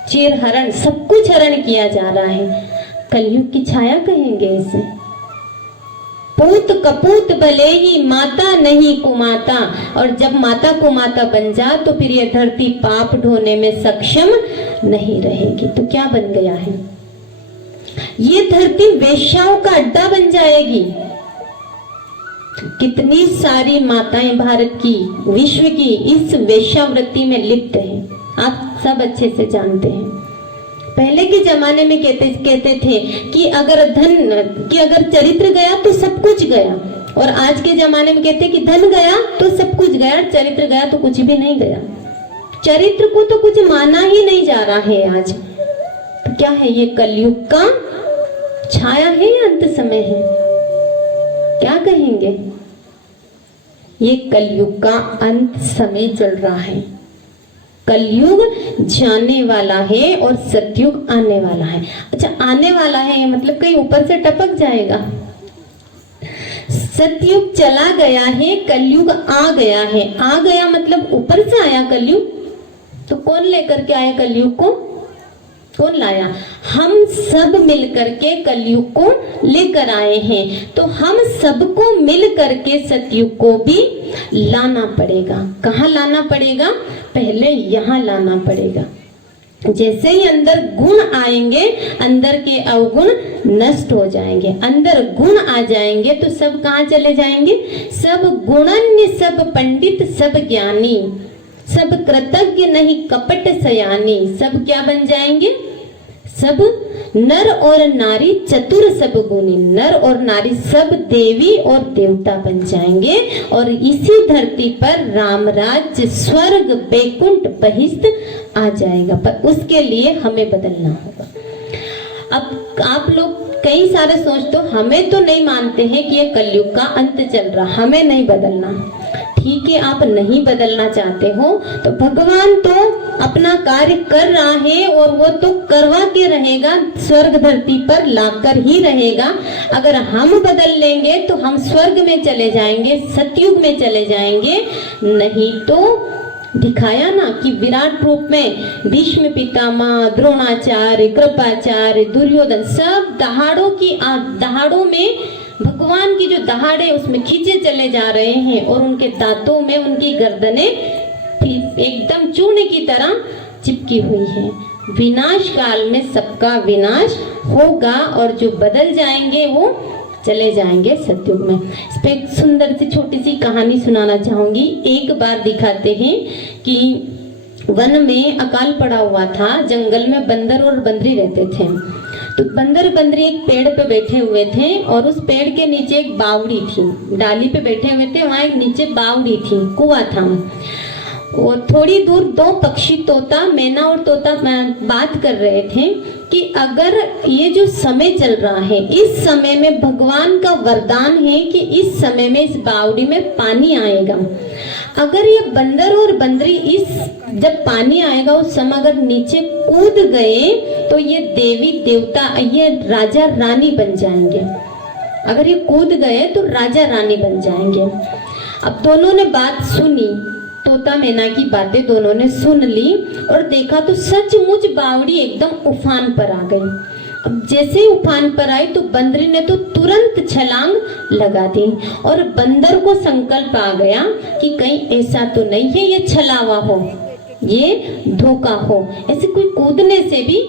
चीर हरण, सब कुछ हरण किया जा रहा है। कलयुग की छाया कहेंगे इसे। पूत कपूत भले ही माता नहीं कुमाता, और जब माता कुमाता बन जा तो फिर ये धरती पाप ढोने में सक्षम नहीं रहेगी। तो क्या बन गया है, ये धरती वेश्याओं का अड्डा बन जाएगी। कितनी सारी माताएं भारत की, विश्व की इस वेश्यावृत्ति में लिप्त हैं, आप सब अच्छे से जानते हैं। पहले के जमाने में कहते थे कि अगर चरित्र गया तो सब कुछ गया, और आज के जमाने में कहते हैं कि धन गया तो सब कुछ गया, चरित्र गया तो कुछ भी नहीं गया। चरित्र को तो कुछ माना ही नहीं जा रहा है आज। तो क्या है, ये कलयुग का छाया है या अंत समय है, क्या कहेंगे? ये कलयुग का अंत समय चल रहा है। कलयुग जाने वाला है और सतयुग आने वाला है। अच्छा, आने वाला है ये मतलब कहीं ऊपर से टपक जाएगा? सतयुग चला गया है, कलयुग आ गया है। आ गया मतलब ऊपर से आया कलयुग, तो कौन लेकर के आया कलयुग को? कौन लाया? हम सब मिलकर के कलयुग को लेकर आए हैं। तो हम सबको मिल करके सतयुग को भी लाना पड़ेगा। कहाँ लाना पड़ेगा? पहले यहाँ लाना पड़ेगा। जैसे ही अंदर गुण आएंगे, अंदर के अवगुण नष्ट हो जाएंगे, अंदर गुण आ जाएंगे तो सब कहाँ चले जाएंगे? सब गुणन्य, सब पंडित, सब ज्ञानी, सब कृतज्ञ नहीं कपट सयानी, सब क्या बन जाएंगे? सब नर और नारी चतुर सब गुणी, नर और नारी सब देवी और देवता बन जाएंगे, और इसी धरती पर राम राज्य, स्वर्ग, बैकुंठ, बहिष्ठ आ जाएगा। पर उसके लिए हमें बदलना होगा। अब आप लोग कई सारे सोच, तो हमें तो नहीं मानते हैं कि ये कलयुग का अंत चल रहा, हमें नहीं बदलना। ठीक है, आप नहीं बदलना चाहते हो तो भगवान तो अपना कार्य कर रहा है, और वो तो करवा के रहेगा, स्वर्ग धरती पर लाकर ही रहेगा। अगर हम बदल लेंगे तो हम स्वर्ग में चले जाएंगे, सतयुग में चले जाएंगे। नहीं तो दिखाया ना कि विराट रूप में भीष्म पितामह, द्रोणाचार्य, कृपाचार्य, दुर्योधन सब दहाड़ों में भगवान की जो दहाड़े उसमें खींचे चले जा रहे हैं, और उनके दांतों में उनकी गर्दनें एकदम चूर्ण की तरह चिपकी हुई हैं। विनाश काल में सबका विनाश होगा, और जो बदल जाएंगे वो चले जाएंगे सतयुग में। इस पे एक सुंदर सी छोटी सी कहानी सुनाना चाहूंगी। एक बार दिखाते हैं कि वन में अकाल पड़ा हुआ था, जंगल में बंदर और बंदरी रहते थे। तो बंदर बंदरी एक पेड़ पे बैठे हुए थे, और उस पेड़ के नीचे एक बावड़ी थी, डाली पे बैठे हुए थे, वहां एक नीचे बावड़ी थी, कुआं था। और थोड़ी दूर दो पक्षी, तोता, मैना और तोता बात कर रहे थे कि अगर ये जो समय चल रहा है, इस समय में भगवान का वरदान है कि इस समय में इस बावड़ी में पानी आएगा। अगर ये बंदर और बंदरी जब पानी आएगा उस समय अगर नीचे कूद गए तो ये देवी देवता, ये राजा रानी बन जाएंगे। अगर ये कूद गए तो राजा रानी बन जाएंगे। अब दोनों ने बात सुनी, तोता मैना की बातें दोनों ने सुन ली, और देखा तो सचमुच बावड़ी एकदम उफान पर आ गई। अब जैसे ही उफान पर आई तो बंदरी ने तो तुरंत छलांग लगा दी, और बंदर को संकल्प आ गया कि कहीं ऐसा तो नहीं है ये छलावा हो, ये धोखा हो। ऐसे कोई कूदने से भी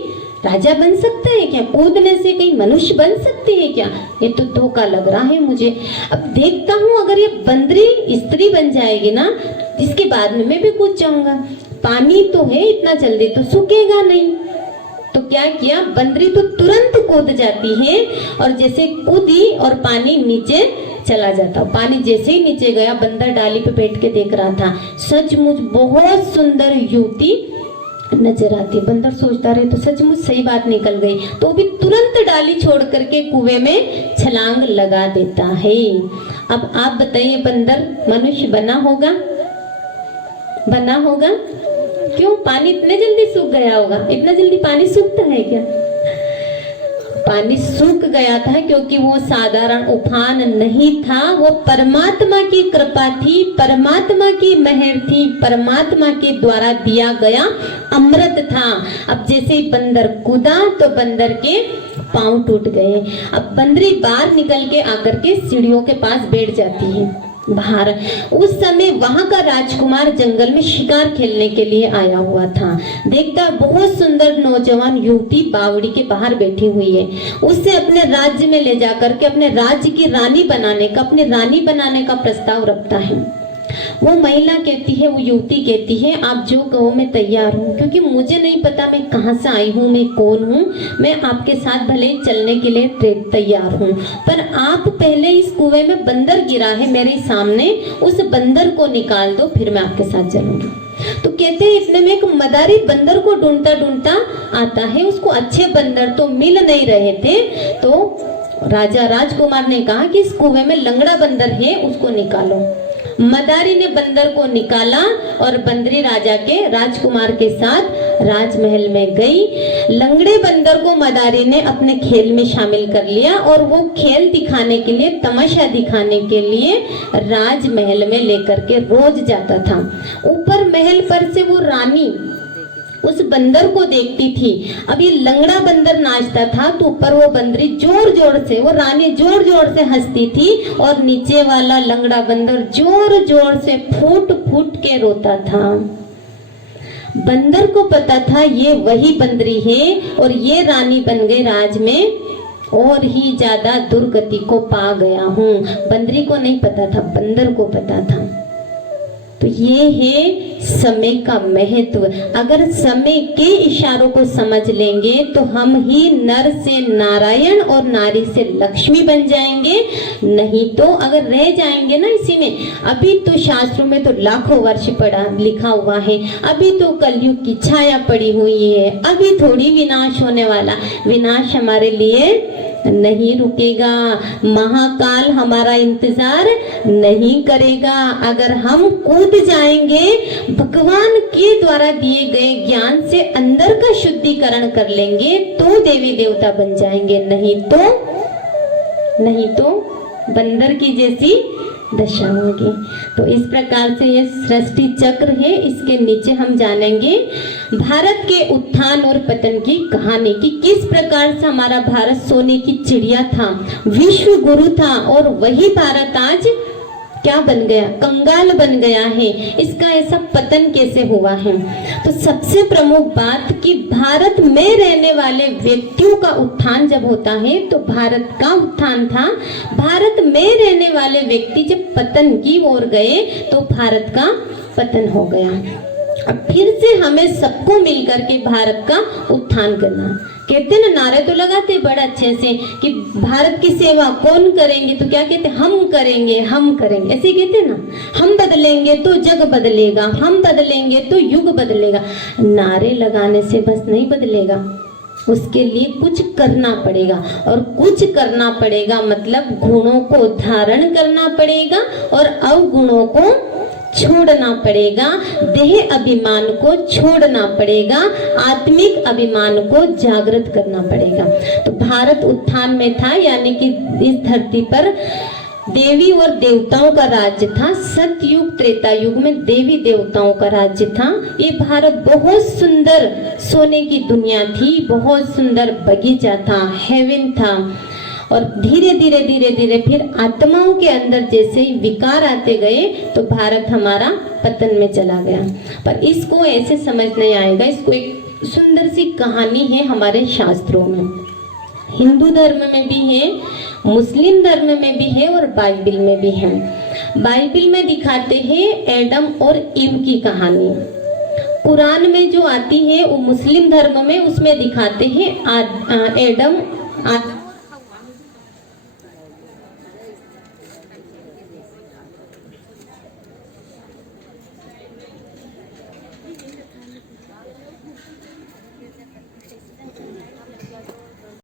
राजा बन सकता है क्या? कूदने से कहीं मनुष्य बन सकते हैं क्या? ये तो धोखा लग रहा है मुझे। अब देखता हूँ अगर ये बंदरी स्त्री बन जाएगी ना, इसके बाद में मैं भी कूद जाऊंगा। पानी तो है, इतना जल्दी तो सूखेगा नहीं। तो क्या किया, बंदरी तो तुरंत कूद जाती है और जैसे कूदी और पानी नीचे चला जाता। पानी जैसे ही नीचे गया, बंदर डाली पे बैठ के देख रहा था। सचमुच बहुत सुंदर युवती नजर आती। बंदर सोचता रहे तो सचमुच सही बात निकल गई, तो भी तुरंत डाली छोड़ करके कुएं में छलांग लगा देता है। अब आप बताइए, बंदर मनुष्य बना होगा? बना होगा? क्यों? पानी इतने जल्दी सूख गया होगा? इतना जल्दी पानी सूखता है क्या? पानी सूख गया था क्योंकि वो साधारण उफान नहीं था, वो परमात्मा की कृपा थी, परमात्मा की मेहर थी, परमात्मा के द्वारा दिया गया अमृत था। अब जैसे ही बंदर कूदा तो बंदर के पांव टूट गए। अब बंदरी बाहर निकल के आकर के सीढ़ियों के पास बैठ जाती है बाहर। उस समय वहां का राजकुमार जंगल में शिकार खेलने के लिए आया हुआ था। देखता बहुत सुंदर नौजवान युवती बावड़ी के बाहर बैठी हुई है। उससे अपने राज्य में ले जाकर के अपने राज्य की रानी बनाने का, अपनी रानी बनाने का प्रस्ताव रखता है। वो महिला कहती है, वो युवती कहती है, आप जो कहो मैं तैयार हूँ, क्योंकि मुझे नहीं पता मैं कहाँ से आई हूँ, मैं कौन हूँ। मैं आपके साथ भले ही चलने के लिए तैयार हूँ, पर आप पहले इस कुएं में बंदर गिरा है मेरे सामने, उस बंदर को निकाल दो, फिर मैं आपके साथ चलूंगी। तो कहते हैं इतने में एक मदारी बंदर को ढूंढता ढूंढता आता है। उसको अच्छे बंदर तो मिल नहीं रहे थे, तो राजा राजकुमार ने कहा कि इस कुएं में लंगड़ा बंदर है, उसको निकालो। मदारी ने बंदर को निकाला और बंदरी राजा के राजकुमार के साथ राजमहल में गई। लंगड़े बंदर को मदारी ने अपने खेल में शामिल कर लिया और वो खेल दिखाने के लिए, तमाशा दिखाने के लिए राजमहल में लेकर के रोज जाता था। ऊपर महल पर से वो रानी उस बंदर को देखती थी। अब ये लंगड़ा बंदर नाचता था तो ऊपर वो बंदरी जोर जोर से, वो रानी जोर जोर से हंसती थी और नीचे वाला लंगड़ा बंदर जोर जोर से फूट फूट के रोता था। बंदर को पता था ये वही बंदरी है और ये रानी बन गई राज में, और ही ज्यादा दुर्गति को पा गया हूँ। बंदरी को नहीं पता था, बंदर को पता था। तो ये है समय का महत्व। अगर समय के इशारों को समझ लेंगे तो हम ही नर से नारायण और नारी से लक्ष्मी बन जाएंगे। नहीं तो अगर रह जाएंगे ना इसी में, अभी तो शास्त्रों में तो लाखों वर्ष पड़ा लिखा हुआ है, अभी तो कलयुग की छाया पड़ी हुई है, अभी थोड़ी विनाश होने वाला। विनाश हमारे लिए नहीं रुकेगा, महाकाल हमारा इंतजार नहीं करेगा। अगर हम कूद जाएंगे, भगवान के द्वारा दिए गए ज्ञान से अंदर का शुद्धिकरण कर लेंगे तो देवी देवता बन जाएंगे, नहीं तो बंदर की जैसी दशा होगी। तो इस प्रकार से ये सृष्टि चक्र है। इसके नीचे हम जानेंगे भारत के उत्थान और पतन की कहानी, कि किस प्रकार से हमारा भारत सोने की चिड़िया था, विश्व गुरु था, और वही भारत आज क्या बन गया, कंगाल बन गया है। इसका ऐसा पतन कैसे हुआ है? तो सबसे प्रमुख बात कि भारत में रहने वाले व्यक्तियों का उत्थान जब होता है तो भारत का उत्थान था। भारत में रहने वाले व्यक्ति जब पतन की ओर गए तो भारत का पतन हो गया। अब फिर से हमें सबको मिलकर के भारत का उत्थान करना। कहते ना, नारे तो लगाते बड़ा अच्छे से कि भारत की सेवा कौन करेंगे, तो क्या कहते, हम करेंगे, हम करेंगे, ऐसे कहते ना। हम बदलेंगे तो जग बदलेगा, हम बदलेंगे तो युग बदलेगा। नारे लगाने से बस नहीं बदलेगा, उसके लिए कुछ करना पड़ेगा, और कुछ करना पड़ेगा मतलब गुणों को धारण करना पड़ेगा और अवगुणों को छोड़ना पड़ेगा, देह अभिमान को छोड़ना पड़ेगा, आत्मिक अभिमान को जागृत करना पड़ेगा। तो भारत उत्थान में था, यानी कि इस धरती पर देवी और देवताओं का राज्य था। सतयुग त्रेता युग में देवी देवताओं का राज्य था। ये भारत बहुत सुंदर सोने की दुनिया थी, बहुत सुंदर बगीचा था, हेवन था। और धीरे धीरे धीरे धीरे फिर आत्माओं के अंदर जैसे ही विकार आते गए तो भारत हमारा पतन में चला गया। पर इसको ऐसे समझ नहीं आएगा, इसको एक सुंदर सी कहानी है हमारे शास्त्रों में। हिंदू धर्म में भी है, मुस्लिम धर्म में भी है और बाइबिल में भी है। बाइबिल में दिखाते हैं एडम और ईव की कहानी। कुरान में जो आती है वो मुस्लिम धर्म में, उसमें दिखाते हैं एडम